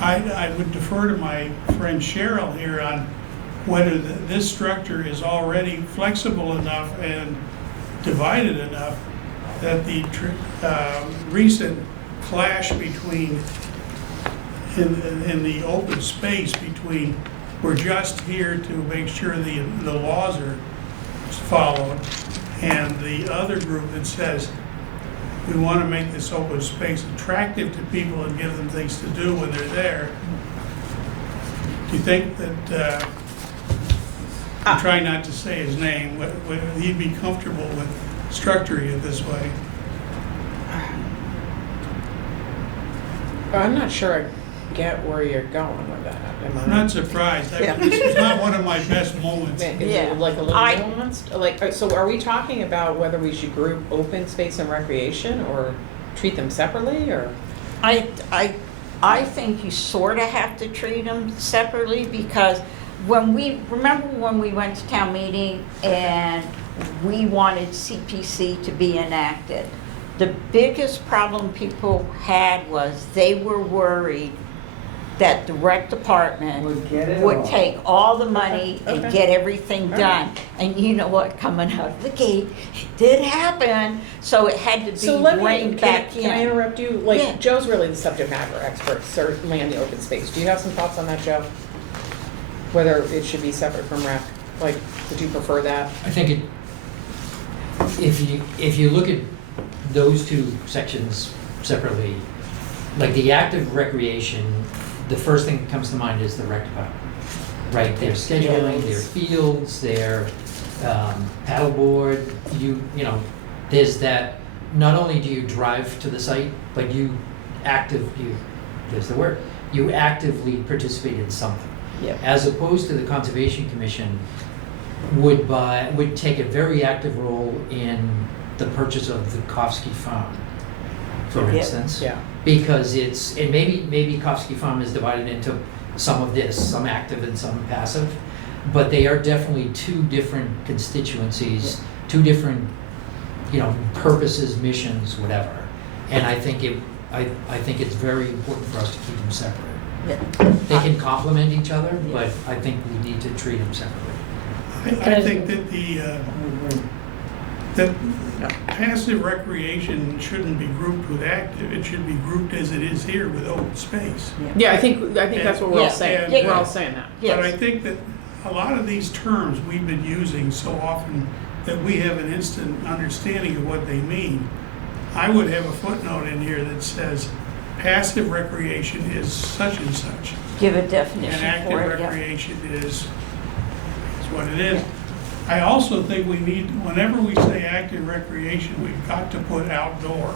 I would defer to my friend Cheryl here on whether this structure is already flexible enough and divided enough that the recent clash between, in the open space between, we're just here to make sure the laws are followed, and the other group that says, we want to make this open space attractive to people and give them things to do when they're there. Do you think that, I'm trying not to say his name, would he be comfortable with structuring it this way? I'm not sure I get where you're going with that. Am I I'm not surprised. Yeah. This was not one of my best moments. Is Yeah. it like a little I- nuanced? Like, so are we talking about whether we should group open space and recreation or treat them separately, or? I I think you sort of have to treat them separately, because remember when we went to town meeting and we wanted CPC to be enacted? The biggest problem people had was they were worried that the rec department Would get it would all. take all the money and Okay. get everything done. And you know what, coming out of the gate, it did happen, so it had to So be let me, reined can back can I in. interrupt you? Yeah. Like, Joe's really the subject matter expert, certainly on the open space. Do you have some thoughts on that, Joe? Whether it should be separate from rec? Like, would you prefer that? I think it, if you look at those two sections separately, like the active recreation, the first thing that comes to mind is the rec department, right? Their scheduling, their fields, their paddleboard, you know, there's that, not only do you drive to the site, but there's the word, you actively participate in something. Yep. As opposed to the Conservation Commission would take a very active role in the purchase of the Kofsky Farm, for Yeah. instance. Yeah. Because and maybe Kofsky Farm is divided into some of this, some active and some passive, but they are definitely two different constituencies, two different, purposes, missions, whatever. And I think it's very important for us to keep them separate. Yeah. They can complement each other, but I think we need to treat them separately. I think that that passive recreation shouldn't be grouped with active. It should be grouped as it is here with open space. Yeah, I think that's what we're all Yeah. saying. Yeah. We're all saying that. But I Yes. think that a lot of these terms we've been using so often that we have an instant understanding of what they mean. I would have a footnote in here that says passive recreation is such and such, Give a and definition active for it, yeah. recreation is what it is. I also think we need, whenever we say active recreation, we've got to put outdoor.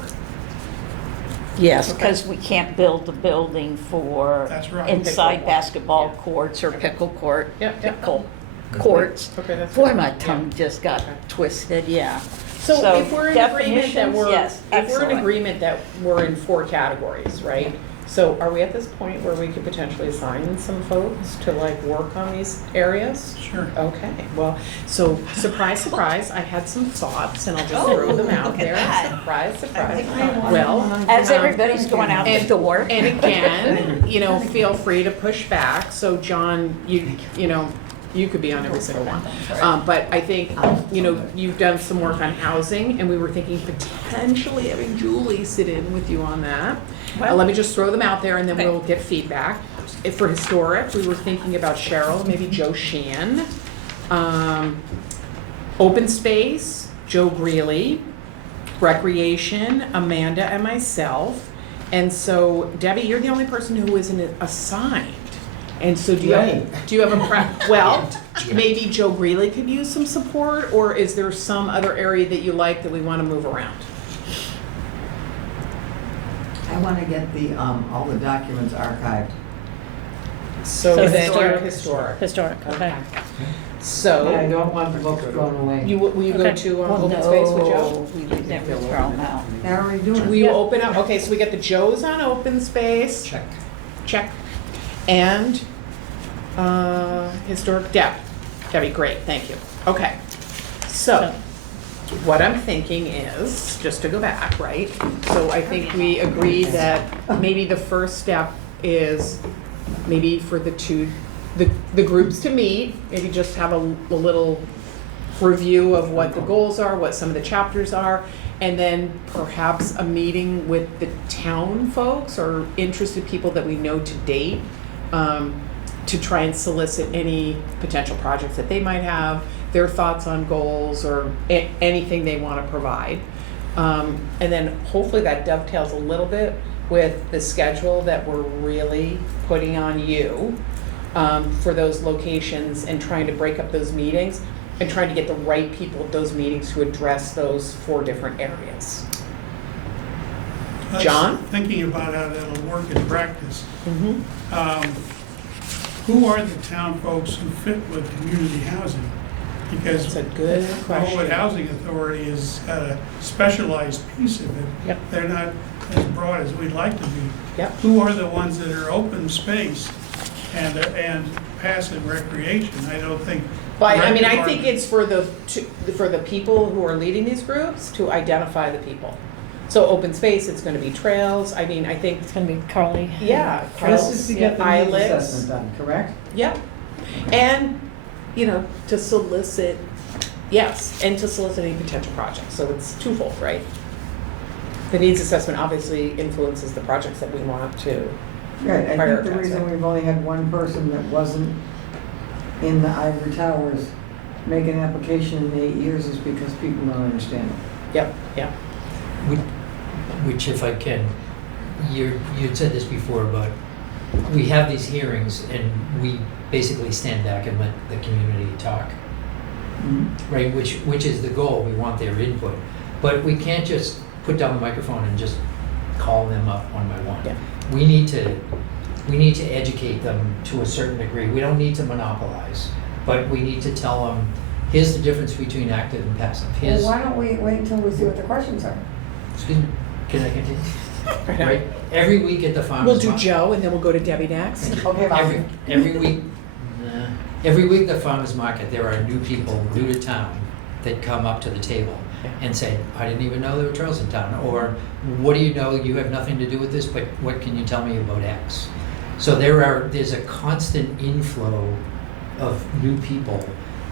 Yes, because we can't build a building for That's right. inside Pickleball. basketball Yeah. courts or pickle court, Yeah, yeah. pickle courts. Okay, that's. Boy, good. my Yeah. tongue just got Okay. twisted, yeah. So if we're in agreement that definitions, yes, if we're in excellent. agreement that we're in 4 categories, right? So are we at this point where we could potentially assign some folks to like work on these areas? Sure. Okay, well, so surprise, surprise, I had some thoughts and I'll just Oh, throw them out look at there. that. Surprise, surprise. I like that. Well, As everybody's going out the and- door. and again, feel free to push back. So John, you could be on every single one. But I think, you've done some work on housing and we were thinking potentially having Julie sit in with you on that. Let me just throw them out there and then Okay. we'll get feedback. For historic, we were thinking about Cheryl, maybe Joe Sheehan. Open space, Joe Greeley. Recreation, Amanda and myself. And so Debbie, you're the only person who isn't assigned. And so do you have a well, maybe Joe Greeley could use some support, or is there some other area that you like that we want to move around? I want to get all the documents archived. So So then historic. historic. Historic, okay. I So don't want the books going away. will you go Okay. to Well, open space with Joe? no, we would never throw them out. How are we doing? Will you Yeah. open up? Okay, so we got the Joes on open space. Check. Check. And historic Debbie, great, thank you. Okay, so what I'm thinking is, just to go back, right? So I think we agreed that maybe the first step is maybe for the groups to meet, maybe just have a little review of what the goals are, what some of the chapters are, and then perhaps a meeting with the town folks or interested people that we know to date, to try and solicit any potential projects that they might have, their thoughts on goals or anything they want to provide. And then hopefully that dovetails a little bit with the schedule that we're really putting on you for those locations and trying to break up those meetings and trying to get the right people at those meetings to address those 4 different areas. I was John? Thinking about how that'll work in practice. Mm-hmm. Who are the town folks who fit with community housing? Because That's a good Norwood question. Housing Authority has got a specialized piece of it. Yep. They're not as broad as we'd like to be. Yep. Who are the ones that are open space and passive recreation? I don't think. But I mean, Rec I think department- it's for the people who are leading these groups to identify the people. So open space, it's gonna be trails, I mean, I think, It's gonna be Carly. yeah, This is trails, to get the needs islets. assessment done, correct? Yep. And, you know, to solicit, yes, and to solicit any potential projects, so it's twofold, right? The needs assessment obviously influences the projects that we want to. Right, I think the Prioritize reason it. we've only had one person that wasn't in the Ivory Towers make an application in 8 years is because people don't understand it. Yep, yeah. Which if I can, you'd said this before, but we have these hearings and we basically stand back and let the community talk, right? Which is the goal, we want their input. But we can't just put down the microphone and just call them up one by one. Yeah. We need to educate them to a certain degree. We don't need to monopolize, but we need to tell them, here's the difference between active and passive. Well, Here's, why don't we wait until we see what the questions are? excuse me, can I continue? Right, every week at the farmer's We'll do market. Joe and then we'll go to Debbie next. Okay, Bob. Every week, every week at the farmer's market, there are new people, new to town, that come up to the table and say, I didn't even know there were trails in town, or what do you know, you have nothing to do with this, but what can you tell me about X? So there's a constant inflow of new people,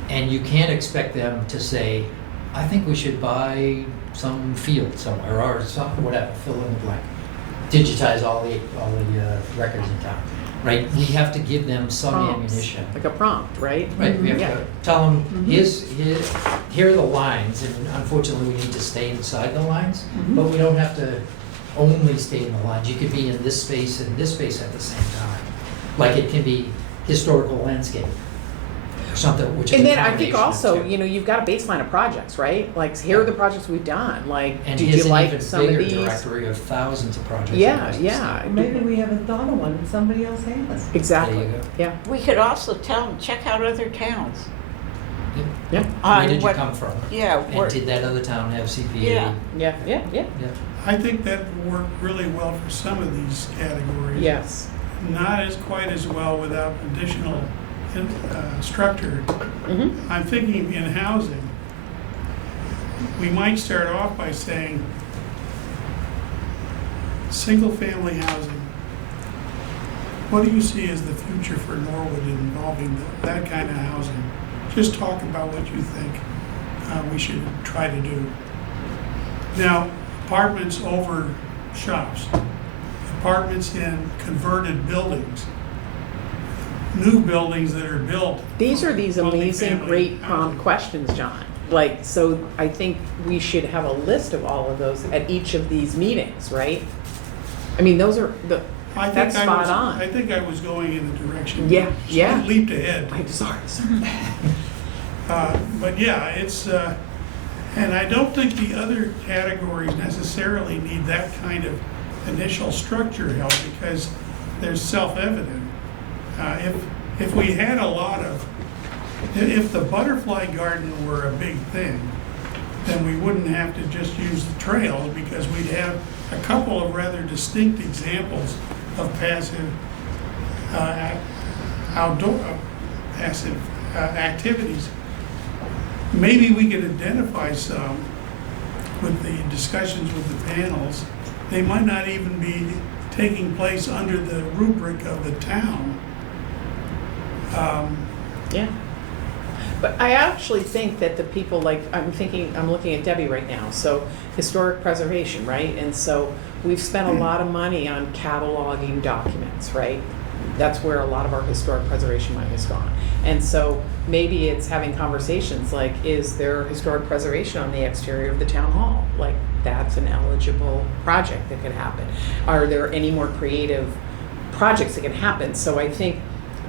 and you can't expect them to say, I think we should buy some field somewhere, or some, whatever, fill in the blank. Digitize all the records in town, right? We have to give them some Prompts. ammunition. Like a prompt, right? Right, we have Yeah. to tell them, here are the lines, and unfortunately, we need to stay inside the lines, but we don't have to only stay in the lines. You could be in this space and this space at the same time. Like it can be historical landscape, or something, which is And a then I think combination of also, two. you know, you've got a baseline of projects, right? Like, here are the projects we've done, like, And did here's you an like even some of bigger these? directory of thousands of projects. Yeah, across the yeah. Maybe we haven't thought of one and somebody else has. Exactly, There you go. yeah. We could also tell them, check out other towns. state. Yeah. Where On did you what- come from? Yeah, And where- did that other town have CPA? Yeah. Yeah, yeah, yeah, Yeah. I think that would work really well for some of these categories. yes. Not as quite as well without additional structure. Mhm. I'm thinking in housing, we might start off by saying, single-family housing. What do you see as the future for Norwood involving that kind of housing? Just talk about what you think we should try to do. Now, apartments over shops, apartments in converted buildings, new buildings that are built. These are these amazing, Multifamily great prompt housing. questions, John. Like, so I think we should have a list of all of those at each of these meetings, right? I mean, those are the, I think that's spot I on. think I was going in the direction. Yeah, yeah. Leaped ahead. I'm sorry. But yeah, it's, and I don't think the other categories necessarily need that kind of initial structure help because they're self-evident. If we had a lot of, if the butterfly garden were a big thing, then we wouldn't have to just use the trails because we'd have a couple of rather distinct examples of passive passive activities. Maybe we could identify some with the discussions with the panels. They might not even be taking place under the rubric of the town. Yeah. But I actually think that the people, like, I'm looking at Debbie right now, so historic preservation, right? And so we've spent a lot of money on cataloging documents, right? That's where a lot of our historic preservation money has gone. And so maybe it's having conversations like, is there historic preservation on the exterior of the town hall? Like, that's an eligible project that could happen. Are there any more creative projects that can happen? So I think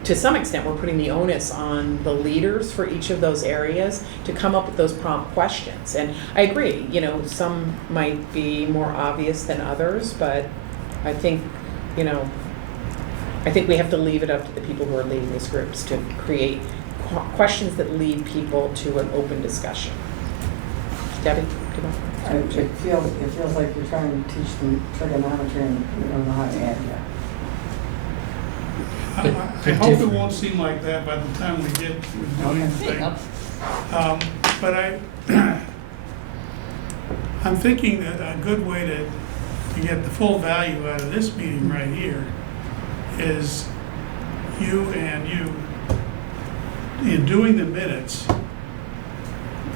to some extent, we're putting the onus on the leaders for each of those areas to come up with those prompt questions. And I agree, you know, some might be more obvious than others, but I think, you know, I think we have to leave it up to the people who are leading these groups to create questions that lead people to an open discussion. Debbie? do you want- It feels like you're trying to teach them trigonometry and you don't know how to add yet. I But- I but hope it different. won't seem like that by the time we get to doing the There you thing. go. But I'm thinking that a good way to get the full value out of this meeting right here is you, in doing the minutes,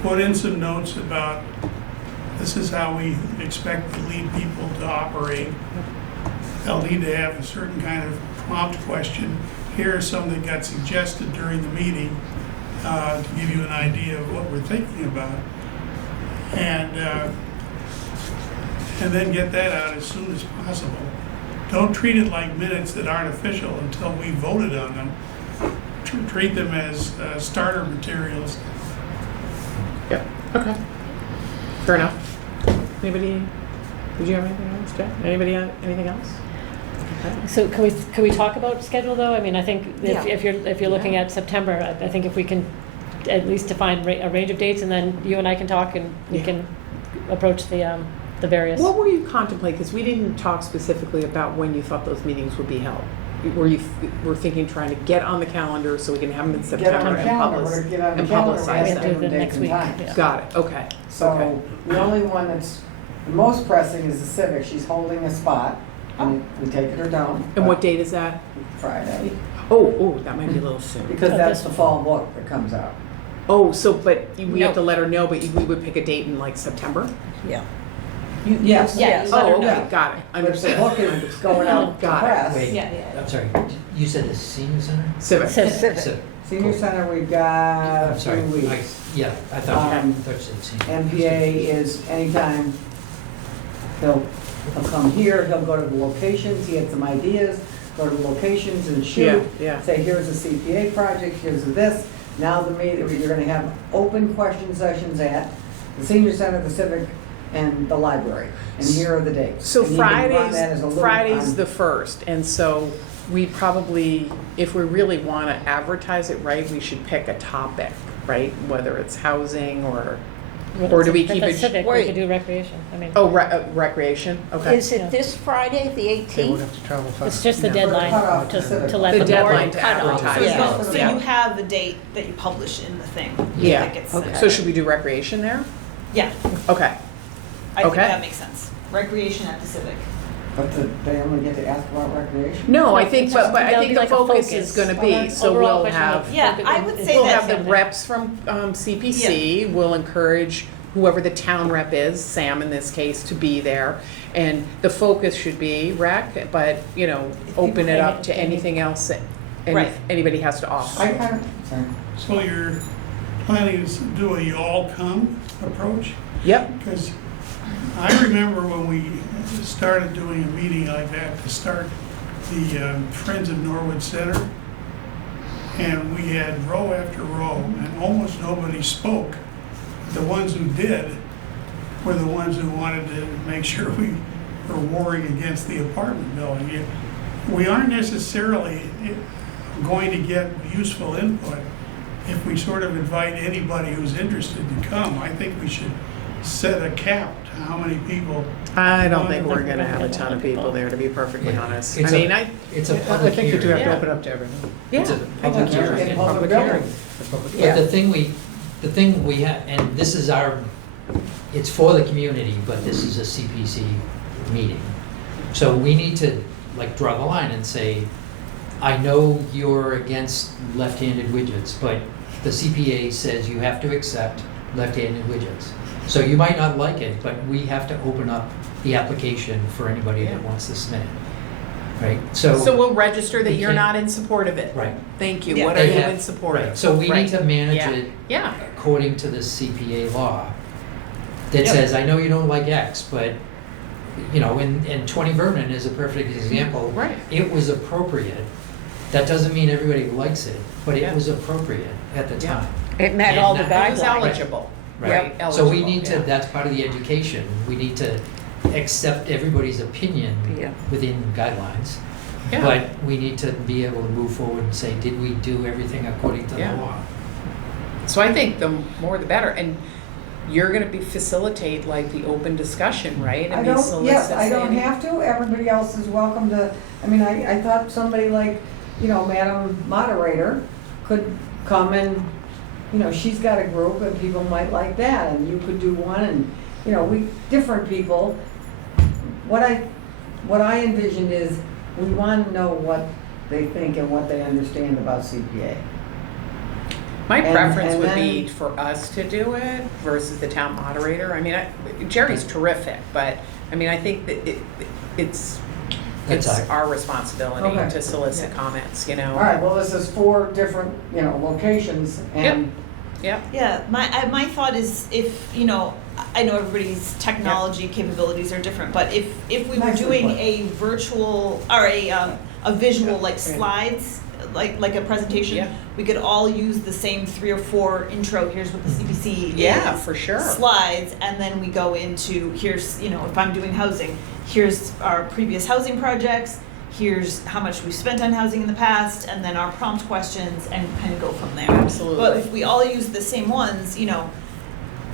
put in some notes about this is how we expect the lead people to operate. They'll need to have a certain kind of prompt question. Here are some that got suggested during the meeting to give you an idea of what we're thinking about. And then get that out as soon as possible. Don't treat it like minutes that aren't official until we voted on them. Treat them as starter materials. Yeah, okay. Fair enough. Anybody, did you have anything else, Jeff? Anybody have anything else? Okay. So can we talk about schedule though? I mean, I think Yeah. if you're looking at September, I think if we can at least define a range of dates, and then you and I can talk, and we Yeah. can approach the various. What were you contemplating, because we didn't talk specifically about when you thought those meetings would be held. Were thinking trying to get on the calendar so we can have them in Get September on the and calendar, we're gonna get on the and calendar, publicize we're We gonna have to give do the them next dates and week. times. Yeah. Got it, okay. Okay. So the only one that's the most pressing is the Civic. She's holding a spot, and we take her down. And what date is that? Friday, Oh, that might be a little soon. because Oh, that's this the fall book that comes out. Oh, so, but we have No. to let her know, but we would pick a date in like September? Yeah. Yes. Yeah, you let her Oh, okay, know. got it, But the understood. book is going out to Got it. press. Wait, Yeah. I'm sorry, you said the senior center? Civic. Civic. So- Senior Center, we've got I'm sorry, 2 weeks. yeah, I thought Um, you said senior. MPA is anytime, he'll come here, he'll go to the locations, he had some ideas, go to the locations and shoot. Yeah. Say, here's a CPA project, here's a this. Now the meeting, you're gonna have open question sessions at the Senior Center, the Civic, and the library. And here are the dates. So And you can run that as a little Friday's on- the first, and so we probably, if we really want to advertise it right, we should pick a topic, right? Whether it's housing or do we If keep it's it? civic, we Wait. could do recreation. I mean, Oh, recreation, okay. Is it this Friday, the They won't 18th? have to travel far. it's just the No. deadline Cutoff to, to civic. to let The the deadline board to cut off. advertise. Yeah. So you have the date that you publish in the thing. Yeah. That gets sent. So should we do recreation there? Yeah, Okay, I think Okay. that makes sense. Recreation at the Civic. But they only get to ask about recreation? no, I think, It's just- but I that'll think be the like a focus focus. is gonna Okay. be, so Overall we'll question have. of- Yeah, I would say We'll that- have the reps from CPC, we'll encourage whoever the town rep is, Sam in this case, to be there. And the focus should be rec, but, open it up to anything else that Right. anybody has to offer. I kind of, sorry. So you're planning to do a y'all come approach? Yep, Because I remember when we started doing a meeting like that to start the Friends of Norwood Center, and we had row after row, and almost nobody spoke. The ones who did were the ones who wanted to make sure we were warring against the apartment building. We aren't necessarily going to get useful input if we sort of invite anybody who's interested to come. I think we should set a cap to how many people. I don't think we're gonna have a ton of people there, to be perfectly Yeah. honest. It's I a- mean, It's a I public think you do hearing. have to Yeah. open up to everyone. yeah, It's a I public think hearing. In and public hearing. building. The public- Yeah. But the thing we have, and this is it's for the community, but this is a CPC meeting. So we need to draw the line and say, I know you're against left-handed widgets, but the CPA says you have to accept left-handed widgets. So you might not like it, but we have to open up the application for anybody that Yeah. wants to submit it, right? so we'll register that we you're can- not in support of it. Right. Thank you, Yeah. what are They you have- in support right. of? So we Right. need to manage Yeah. it Yeah, according to the CPA law that Yep. says, I know you don't like X, but, and 20 Vernon is a perfect example. right, It was appropriate. That doesn't mean everybody likes it, but Yeah. it was appropriate at the Yeah. time. It met And all the that- it was guidelines. eligible, Right. right, So we eligible, need to, yeah. that's part of the education. We need to accept everybody's opinion Yeah. within guidelines. Yeah. But we need to be able to move forward and say, did we do everything according to the Yeah. law? So I think the more the better, and you're gonna facilitate like the open discussion, right? I mean, don't, solicit yes, I don't Sandy. have to, everybody else is welcome to, I mean, I thought somebody like, Madam Moderator could come and, she's got a group and people might like that, and you could do one, and, we, different people. What I envisioned is, we want to know what they think and what they understand about CPA. My And- preference and would then- be for us to do it versus the town moderator. I mean, Jerry's terrific, but, I mean, I think that it's That's our responsibility Okay. to solicit comments, All right, well, this is 4 different, locations, and Yep. Yeah, my thought is if, I know everybody's technology capabilities are different, but if we were Nicely doing put. a virtual, or a visual, like slides, like a presentation, Yeah. we could all use the same 3 or 4 intro, here's what the CPC is. Yeah, for sure. Slides, and then we go into, here's, if I'm doing housing, here's our previous housing projects, here's how much we've spent on housing in the past, and then our prompt questions, and kind of go from there. Absolutely. But if we all use the same ones,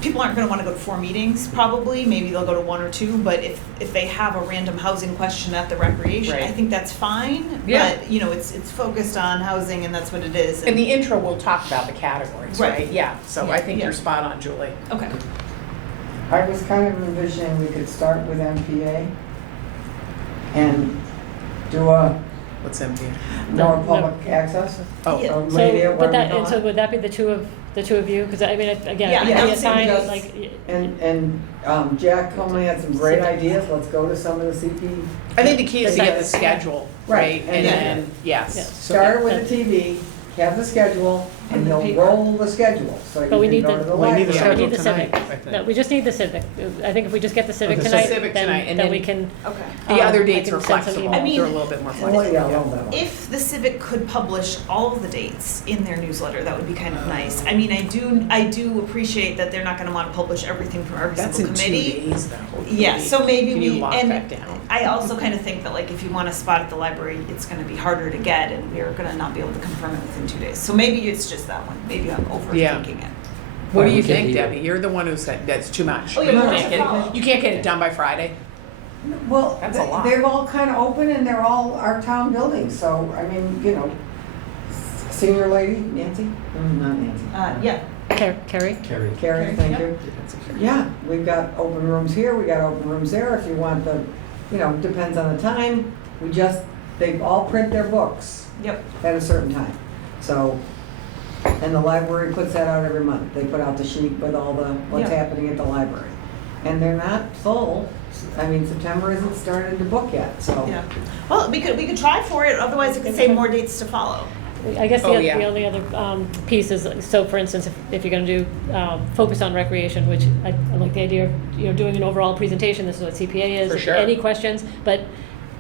people aren't gonna wanna go to 4 meetings, probably, maybe they'll go to 1 or 2, but if they have a random housing question at the recreation, I Right. think that's fine. Yeah. But, it's focused on housing, and that's what it is. In the intro, we'll talk about the categories, Right. right? Yeah, so I think Yeah. you're spot on, Julie. Okay. I was kind of envisioning we could start with MPA and do a What's MPA? more No. public access. Oh, Yeah. Media, So what would are that, we and so calling it? would that be the two of you? Because I mean, again, Yeah, I think I we would say assign, just- like, And Jack Coleman had some great ideas, let's go to some of the CP. I think the key is to get the Besides- schedule, Right, right? and And then- then, yes. Yeah. Start with the TV, have the schedule, and And the you'll paper. roll the schedule, so you But we can need go the- to the We need the we library. schedule need the tonight, civic. I think. No, we just need the civic. I think if we just get the civic the tonight, civic tonight, and then then- we can. Okay. The other I dates can are send some flexible, I mean- they're a little bit more Well, flexible. yeah, a little bit. If the Civic could publish all of the dates in their newsletter, that would be kind of nice. I mean, I do appreciate that they're not gonna wanna publish everything from every That's single in 2 committee. days though. Yeah, so maybe Can you we, lock and that down? I also kind of think that like if you want a spot at the library, it's gonna be harder to get and we're gonna not be able to confirm it within 2 days. So maybe it's just that one, maybe I'm overthinking it. What do Right, you we can think, either- Debbie? You're the one who said that's too much. Oh, yeah, You no, can't no, get no. it- You can't get it done by Friday? Well, That's a lot. they're all kind of open and they're all our town buildings, so, I mean, senior lady, Nancy? Not Nancy. Yeah, Carrie? Carrie. Carrie, thank you. Yeah, we've got open rooms here, we got open rooms there, if you want the, depends on the time. They all print their books yep. at a certain time. So, and the library puts that out every month. They put out the sheet with all what's Yeah. happening at the library. And they're not full. I mean, September isn't started to book yet, so. Yeah. Well, we could try for it, otherwise it could say more dates to follow. I guess Oh, the yeah. only other piece is, so for instance, if you're gonna do, focus on recreation, which I like the idea of, doing an overall presentation, this is what CPA is. For sure. Any questions, but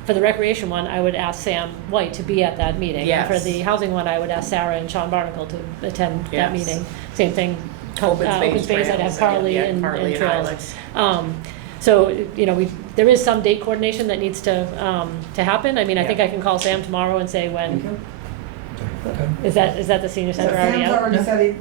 for the recreation one, I would ask Sam White to be at that meeting. And for Yes. the housing one, I would ask Sarah and Sean Barnacle to attend Yes. that meeting. Same thing, Open space I'd have trails, Carly yeah, and Carly and Trails. Alex. So, there is some date coordination that needs to happen. I mean, I think Yeah. I can call Sam tomorrow and say Thank when, you. Okay. is that the senior So center already Sam's out? already said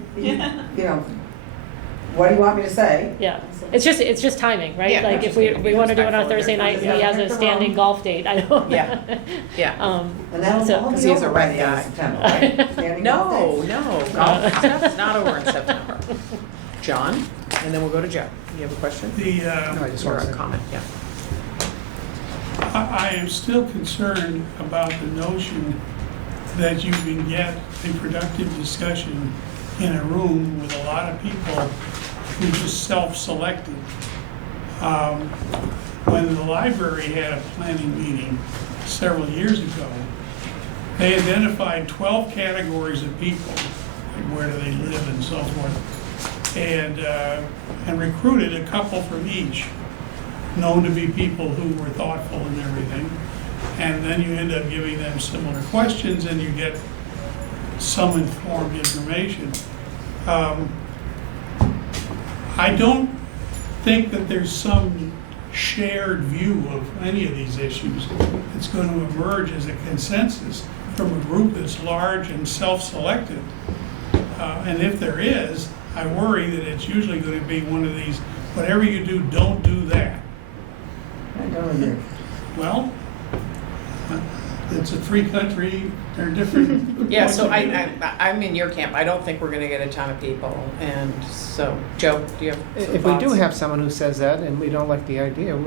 what do you want me to say? Yeah, it's just timing, right? Yeah, Like just if we be want to do it on respectful of Thursday their night, and he time. has a standing golf date, I don't. Yeah. Yeah. And that'll So- all Because be he's a over by red the end guy. of September, right? Standing golf No, days? no, golf stuff's not over in September. John, and then we'll go to Joe. You have a question? No, I just Or want a to. comment, yeah. I am still concerned about the notion that you can get a productive discussion in a room with a lot of people who just self-selected. When the library had a planning meeting several years ago, they identified 12 categories of people, like where do they live and so forth, and recruited a couple from each, known to be people who were thoughtful and everything. And then you end up giving them similar questions and you get some informed information. I don't think that there's some shared view of any of these issues that's going to emerge as a consensus from a group that's large and self-selected. And if there is, I worry that it's usually going to be one of these, whatever you do, don't do that. I don't agree. Well, it's a free country, there are different. Yeah, so points of view. I'm in your camp. I don't think we're gonna get a ton of people. And so, Joe, do you have some If we do thoughts? have someone who says that and we don't like the idea.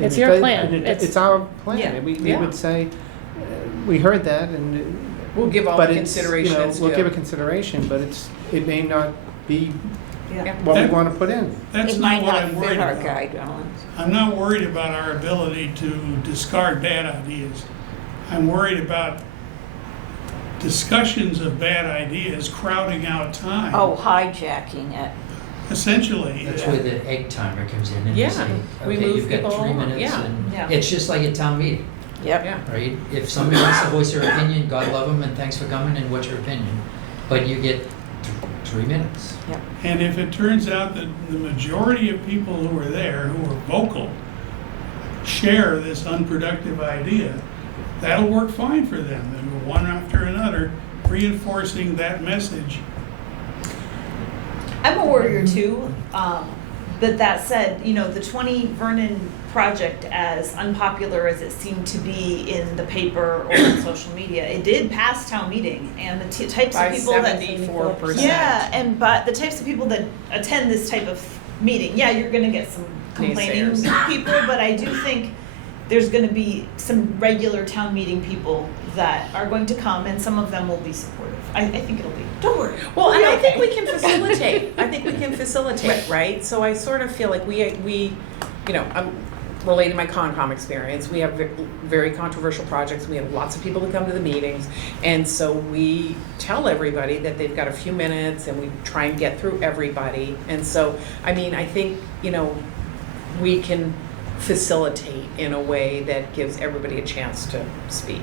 It's your plan. It's our plan. Yeah. We Yeah. would say, we heard that and. We'll give all but the it's, consideration it's We'll due. give it consideration, but it may not be Yeah. what we That- want to put in. That's It not might what not I'm fit worried our about. guidelines. I'm not worried about our ability to discard bad ideas. I'm worried about discussions of bad ideas crowding out time. Oh, hijacking it. Essentially. That's where the egg timer comes in and Yeah, you say, we okay, move you've got people 3 along, minutes yeah. and Yeah. it's just like a town meeting, Yep. Yeah. right? If somebody wants to voice their opinion, God love them and thanks for coming and what's your opinion? But you get 3 minutes. And if it turns out that the majority of people who are there, who are vocal, share this unproductive idea, that'll work fine for them. Then one after another, reinforcing that message. I'm a warrior too, but that said, you know, the 20 Vernon project, as unpopular as it seemed to be in the paper or on social media, it did pass town meeting, and the types By of people that 74%. yeah, and but the types of people that attend this type of meeting, yeah, you're going to get some complaining Naysayers. people, but I do think there's going to be some regular town meeting people that are going to come, and some of them will be supportive. I think it'll be. Don't worry. Well, We'll and be I think okay. we can facilitate. I think we can facilitate, right? So I sort of feel like we, you know, I'm relating my Concom experience. We have very controversial projects. We have lots of people that come to the meetings, and so we tell everybody that they've got a few minutes, and we try and get through everybody. And so, I mean, I think, you know, we can facilitate in a way that gives everybody a chance to speak.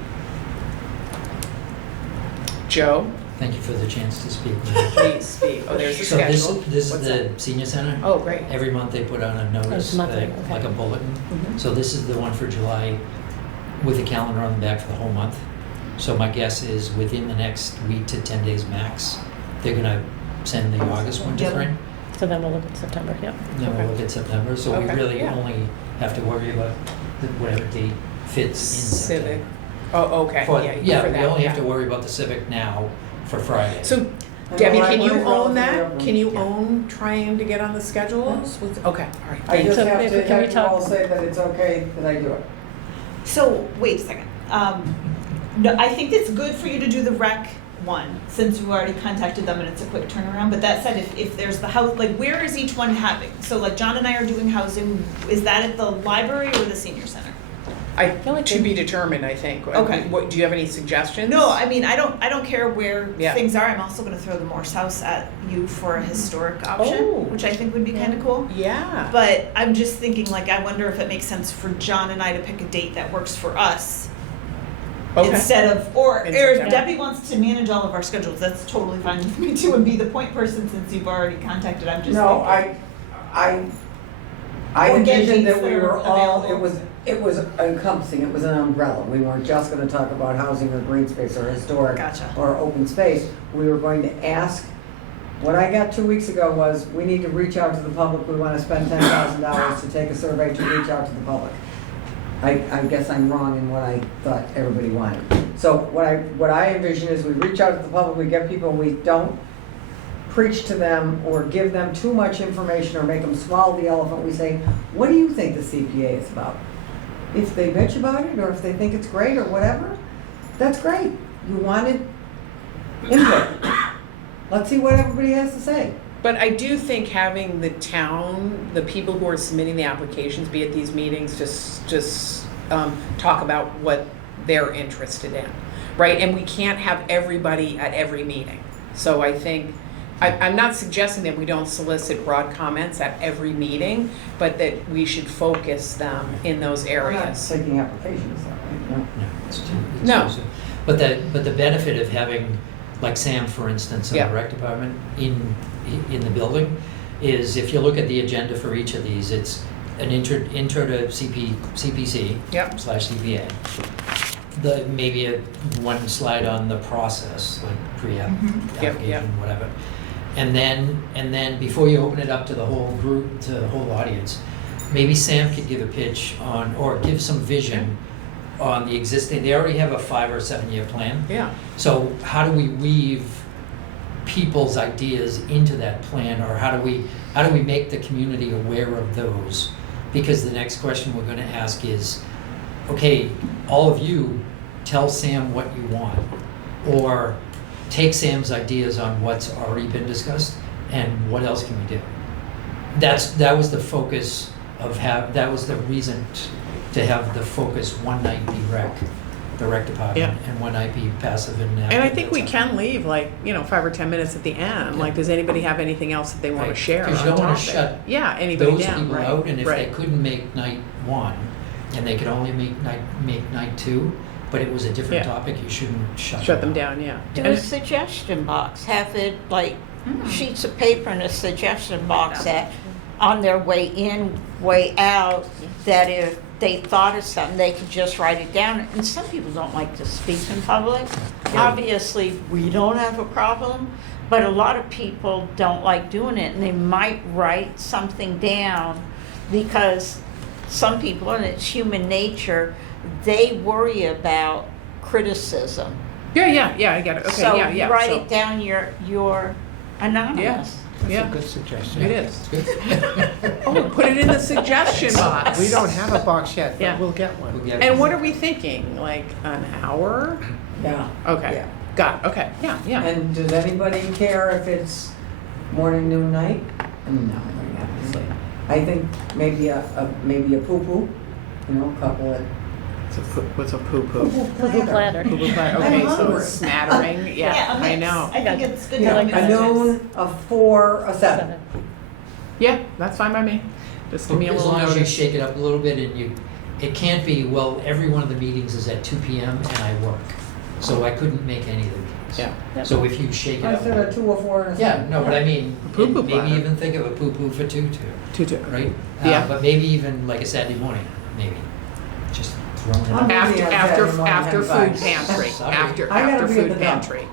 Joe, Thank you for the chance to speak. please speak. Oh, there's a So this, schedule. this is What's the that? senior center. Oh, great. Every month they put on a notice, It's monthly, okay. like a bulletin. Mhm. So this is the one for July with a calendar on the back for the whole month. So my guess is within the next week to 10 days max, they're gonna send the August one to Yep. Fran. So then we'll look at September, yep. Then we'll Okay. look at September, so we Okay, really yeah. only have to worry about whatever date fits in Civic. September. Oh, okay, For- yeah, for we that, only have yeah. to worry about the Civic now for Friday. So And Debbie, the can you library's own relatively that? open. Can you Yeah. own trying to get on the schedules? Okay, all right, I thank just you. So have if- to can we have you all talk- say that it's okay that I do it. So, wait a second. No, I think it's good for you to do the rec one, since you already contacted them and it's a quick turnaround. But that said, if there's the house, like, where is each one having? So, like, John and I are doing housing. Is that at the library or the senior center? feel like To they- be determined, I think. Okay. What, do you have any suggestions? No, I mean, I don't care where Yeah. things are. I'm also going to throw the Morse House at you for a historic option, Oh. which I think would be kind of cool. Yeah. But I'm just thinking, like, I wonder if it makes sense for John and I to pick a date that works for us. Okay. Instead of, or In if September. Debbie wants to manage all of our schedules, that's totally fine with me too, and be the point person since you've already contacted. I'm just No, thinking. I Or get envisioned that dates we that are were all, available. it was encompassing, it was an umbrella. We weren't just gonna talk about housing or green space or historic Gotcha. or open space. We were going to ask, what I got 2 weeks ago was, we need to reach out to the public. We wanna spend $10,000 to take a survey to reach out to the public. I guess I'm wrong in what I thought everybody wanted. So what I envision is we reach out to the public, we get people, we don't preach to them or give them too much information or make them swallow the elephant. We say, what do you think the CPA is about? If they bitch about it or if they think it's great or whatever, that's great. You wanted input. Let's see what everybody has to say. But I do think having the town, the people who are submitting the applications, be at these meetings, just talk about what they're interested in, right? And we can't have everybody at every meeting. So I think, I'm not suggesting that we don't solicit broad comments at every meeting, but that we should focus them in those We're not areas. taking applications, though, right? No, it's No. too soon. But the benefit of having, like Sam, for instance, in Yeah. the rec department, in the building, is if you look at the agenda for each of these, it's an intro to CPC Yep. /CPA. maybe one slide on the process, like pre-app, Yep, yep. application, whatever. And then before you open it up to the whole group, to the whole audience, maybe Sam could give a pitch on, or give some vision on the existing, they already have a 5 or 7 year plan. Yeah. So how do we weave people's ideas into that plan, or how do we make the community aware of those? Because the next question we're gonna ask is, okay, all of you, tell Sam what you want, or take Sam's ideas on what's already been discussed, and what else can we do? That was the focus of that was the reason to have the focus one night be the rec department, Yeah. and one night be passive and active. And I think we that's all. can leave 5 or 10 minutes at the end. Like, does anybody have anything else that they want to Right. share on 'Cause you don't wanna topic? shut Yeah, anybody those down, people right, out, and if they right. couldn't make night 1, and they could only make night 2, but it was a different Yeah. topic, you shouldn't Shut them down, yeah. Do And a suggestion box, have it like sheets of paper and a suggestion box that on their way in, way out, that if they thought of something, they could just write it down. And some people don't like to speak in public. Obviously, we don't have a problem, but a lot of people don't like doing it, and they might write something down because some people, and it's human nature, they worry about criticism. Yeah, I get it. Okay, So yeah. write so- it down, you're anonymous. That's Yeah. a good suggestion. It is. Good. Oh, put it in the suggestion box. We don't have a box yet, Yeah. but we'll get one. We'll get- And what are we thinking? Like an hour? Yeah. Okay. Yeah. Got it. Okay. Yeah. And does anybody care if it's morning, noon, night? I mean, not really, obviously. I think maybe a poo-poo, a couple of What's a poo-poo? Poo-poo platter. Poo-poo platter. I'm Okay, so hungry. a smattering. Yeah, a I mix. know. I think it's good You to know, have a mix. noon, a 4, a 7. Yeah, that's fine by me. Just give me a As little long as you notice. shake it up a little bit, and it can't be, well, every one of the meetings is at 2 PM and I work, so I couldn't make any of the meetings. Yeah. So if you shake it I up. said a 2, a 4, and a 7. Yeah, no, but I mean, A poo-poo maybe platter. even think of a poo-poo for 2 too, Two. right? Yeah. But maybe even like a Saturday morning, maybe, just throwing it I'm out. busy After on after Saturday morning after at food 5. pantry. Sorry. After I gotta after be at food the dump. pantry.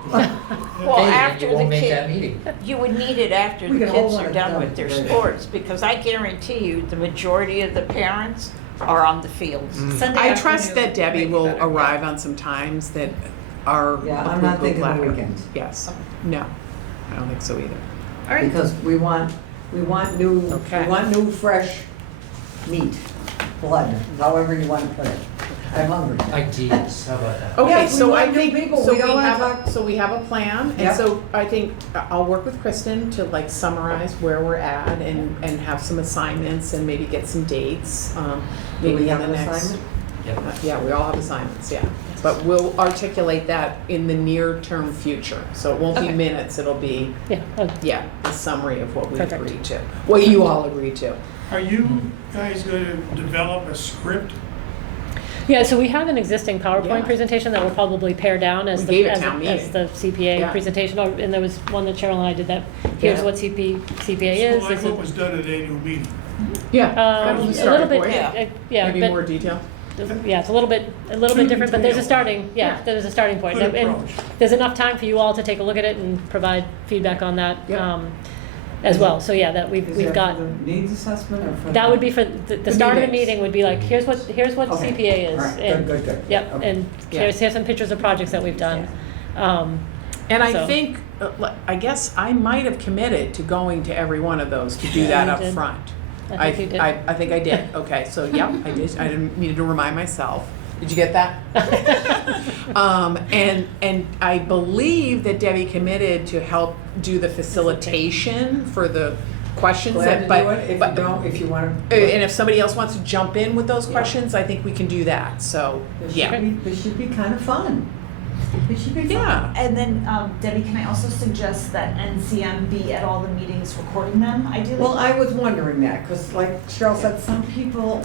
Well, Hey, then after you won't the make that kid, meeting. you would need it after We the can hold kids one are at done the with their dump. sports, because I guarantee you, the majority of the parents are on the fields. Sunday I trust afternoon that Debbie might be will better. arrive on some times that are Yeah, a I'm not poo-poo thinking the platter. weekends. Yes. No, I don't think so either. All right. Because we want Okay. new fresh meat, blood, however you want to put it. I'm hungry. Ideas, how about that? Okay, Yes, we so want I new think, people. so We don't we wanna have, talk- so we have a plan, and Yep. so I think I'll work with Kristen to like summarize where we're at and have some assignments and maybe get some dates, Do maybe we in have the an next. assignment? Yep. Yeah, we all have assignments, yeah. But we'll articulate that in the near-term future, so it won't be Okay. minutes, it'll be, Yeah. yeah, the summary of what we Perfect. agreed to, what you all agreed to. Are you guys going to develop a script? Yeah, so we have an existing Yeah. PowerPoint presentation that we'll probably pare down as We the, gave it as, town the- as meeting. the CPA Yeah. presentation, and there was one that Cheryl and I did that, here's Yeah. what CPA is. So like this what is- was done at annual meeting? Yeah. A that'll be little starting bit, point. Yeah. Maybe but, more detail. yeah, it's a little bit different, but there's a starting, Yeah. there's a starting point. Good And approach. there's enough time for you all to take a look at it and provide feedback on that, Yeah. as well. So yeah, that Is we've that got, for the needs assessment or for? that would be for, the start of the meetings. meeting would be like, here's what Okay. CPA is. All right, and- good. Yep, Okay. and Yeah. here's some pictures of projects that we've done. And I So- think, I guess I might have committed to going to every one of those to do that You up did. front. I think you did. I think I did. Okay, so yeah, I did. I didn't needed to remind myself. Did you get that? And I believe that Debbie committed to help do the facilitation for the questions. Glad to that, do it, if you but- don't, if you want to. And if somebody else wants to jump in with those Yeah. questions, I think we can do that. So yeah, This should be kind of fun. It should be fun. yeah. And then, Debbie, can I also suggest that NCM be at all the meetings recording them ideally? Well, I was wondering that, because like Cheryl said, some people,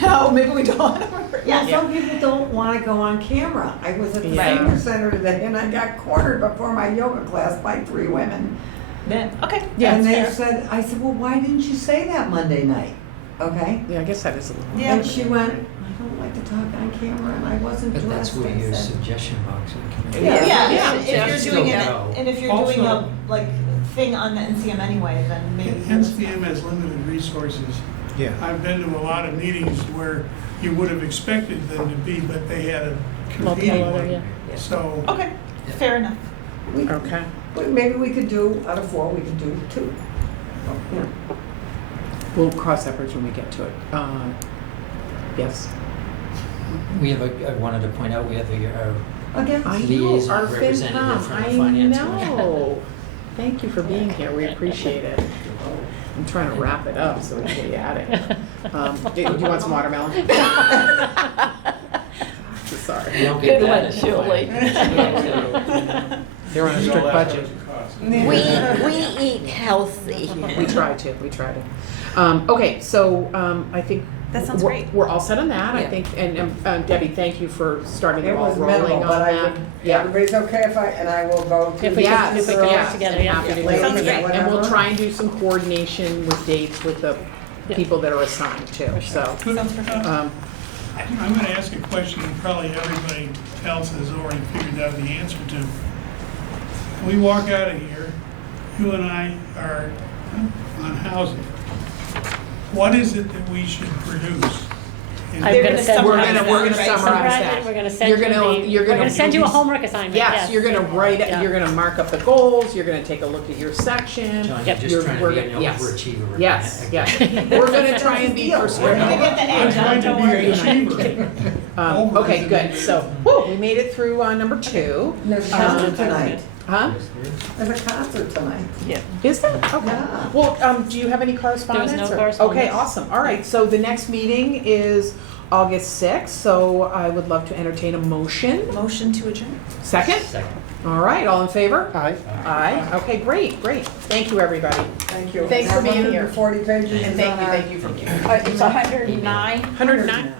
No, maybe we don't. yeah, Yeah. some people don't want to go on camera. I was at the Yeah. senior center today and I got cornered before my yoga class by 3 women. Then, okay. Yeah, And it's they fair. said, I said, well, why didn't you say that Monday night? Okay? Yeah, I guess that is a little. Yeah. And she went, I don't like to talk on camera and I wasn't But that's dressed where and your said. suggestion box would come in. Yeah. Yeah, Yeah. if you're doing it, Still go. and if you're doing a, Also- like, thing on the NCM anyway, then maybe. NCM has limited resources. Yeah. I've been to a lot of meetings where you would have expected them to be, but they had a Multiple competing other, one. yeah. So, Okay, fair enough. We- Okay. Well, maybe we could do, out of 4, we could do 2. Yeah. We'll cross that bridge when we get to it. Yes. We have I wanted to point out, we have our Again, I know, Liaison our representative FinCom, from the I finance know. Thank you for being here, we appreciate it. I'm trying to wrap it up so we can get you out of here. Do you want some watermelon? Sorry. You don't get that. They're on a strict budget. We eat healthy. We try to. Okay, so I think. That sounds we're- great. We're all set on that, I Yeah. think, and Debbie, thank you for starting the it ball was rolling minimal, on but I that. would, Yeah. everybody's okay if and I will go to. If we Yes, can- if we can yes, work together, and yeah. happy to do Sounds it. great. And we'll Whatever. try and do some coordination with dates with the Yeah. people that are assigned too, so. could, Sounds perfect. um, I'm gonna ask a question that probably everybody else has already figured out the answer to. We walk out of here, you and I are on housing. What is it that we should produce? I'm They're gonna gonna send. We're summarize gonna, we're that, gonna right? summarize Summarize that. it, we're gonna send You're you gonna- the, you're we're gonna gonna send you a do- homework assignment, Yes, you're gonna write it, Yeah. you're gonna mark up the goals, you're gonna take a look at your section. John, you're Yep. just trying to we're be an gonna- yes. overachiever. right Yes, now. yes. We're gonna try and be We're gonna get the I'm A, trying John, to don't be an worry. achiever. Okay, good, so, we made it through, number 2. There's a concert tonight. Huh? There's a concert tonight. Is there? Okay. Yeah. Well, do you have any correspondence? no or- correspondence. Okay, awesome. All right, so the next meeting is August 6th, so I would love to entertain a motion. Motion to adjourn. Second? Second. All right, all in favor? Aye. Aye. Okay, great. Thank you, everybody. Thank you. Thanks for being here. 40 pages. And is on our- thank you for being here. It's 109. 109.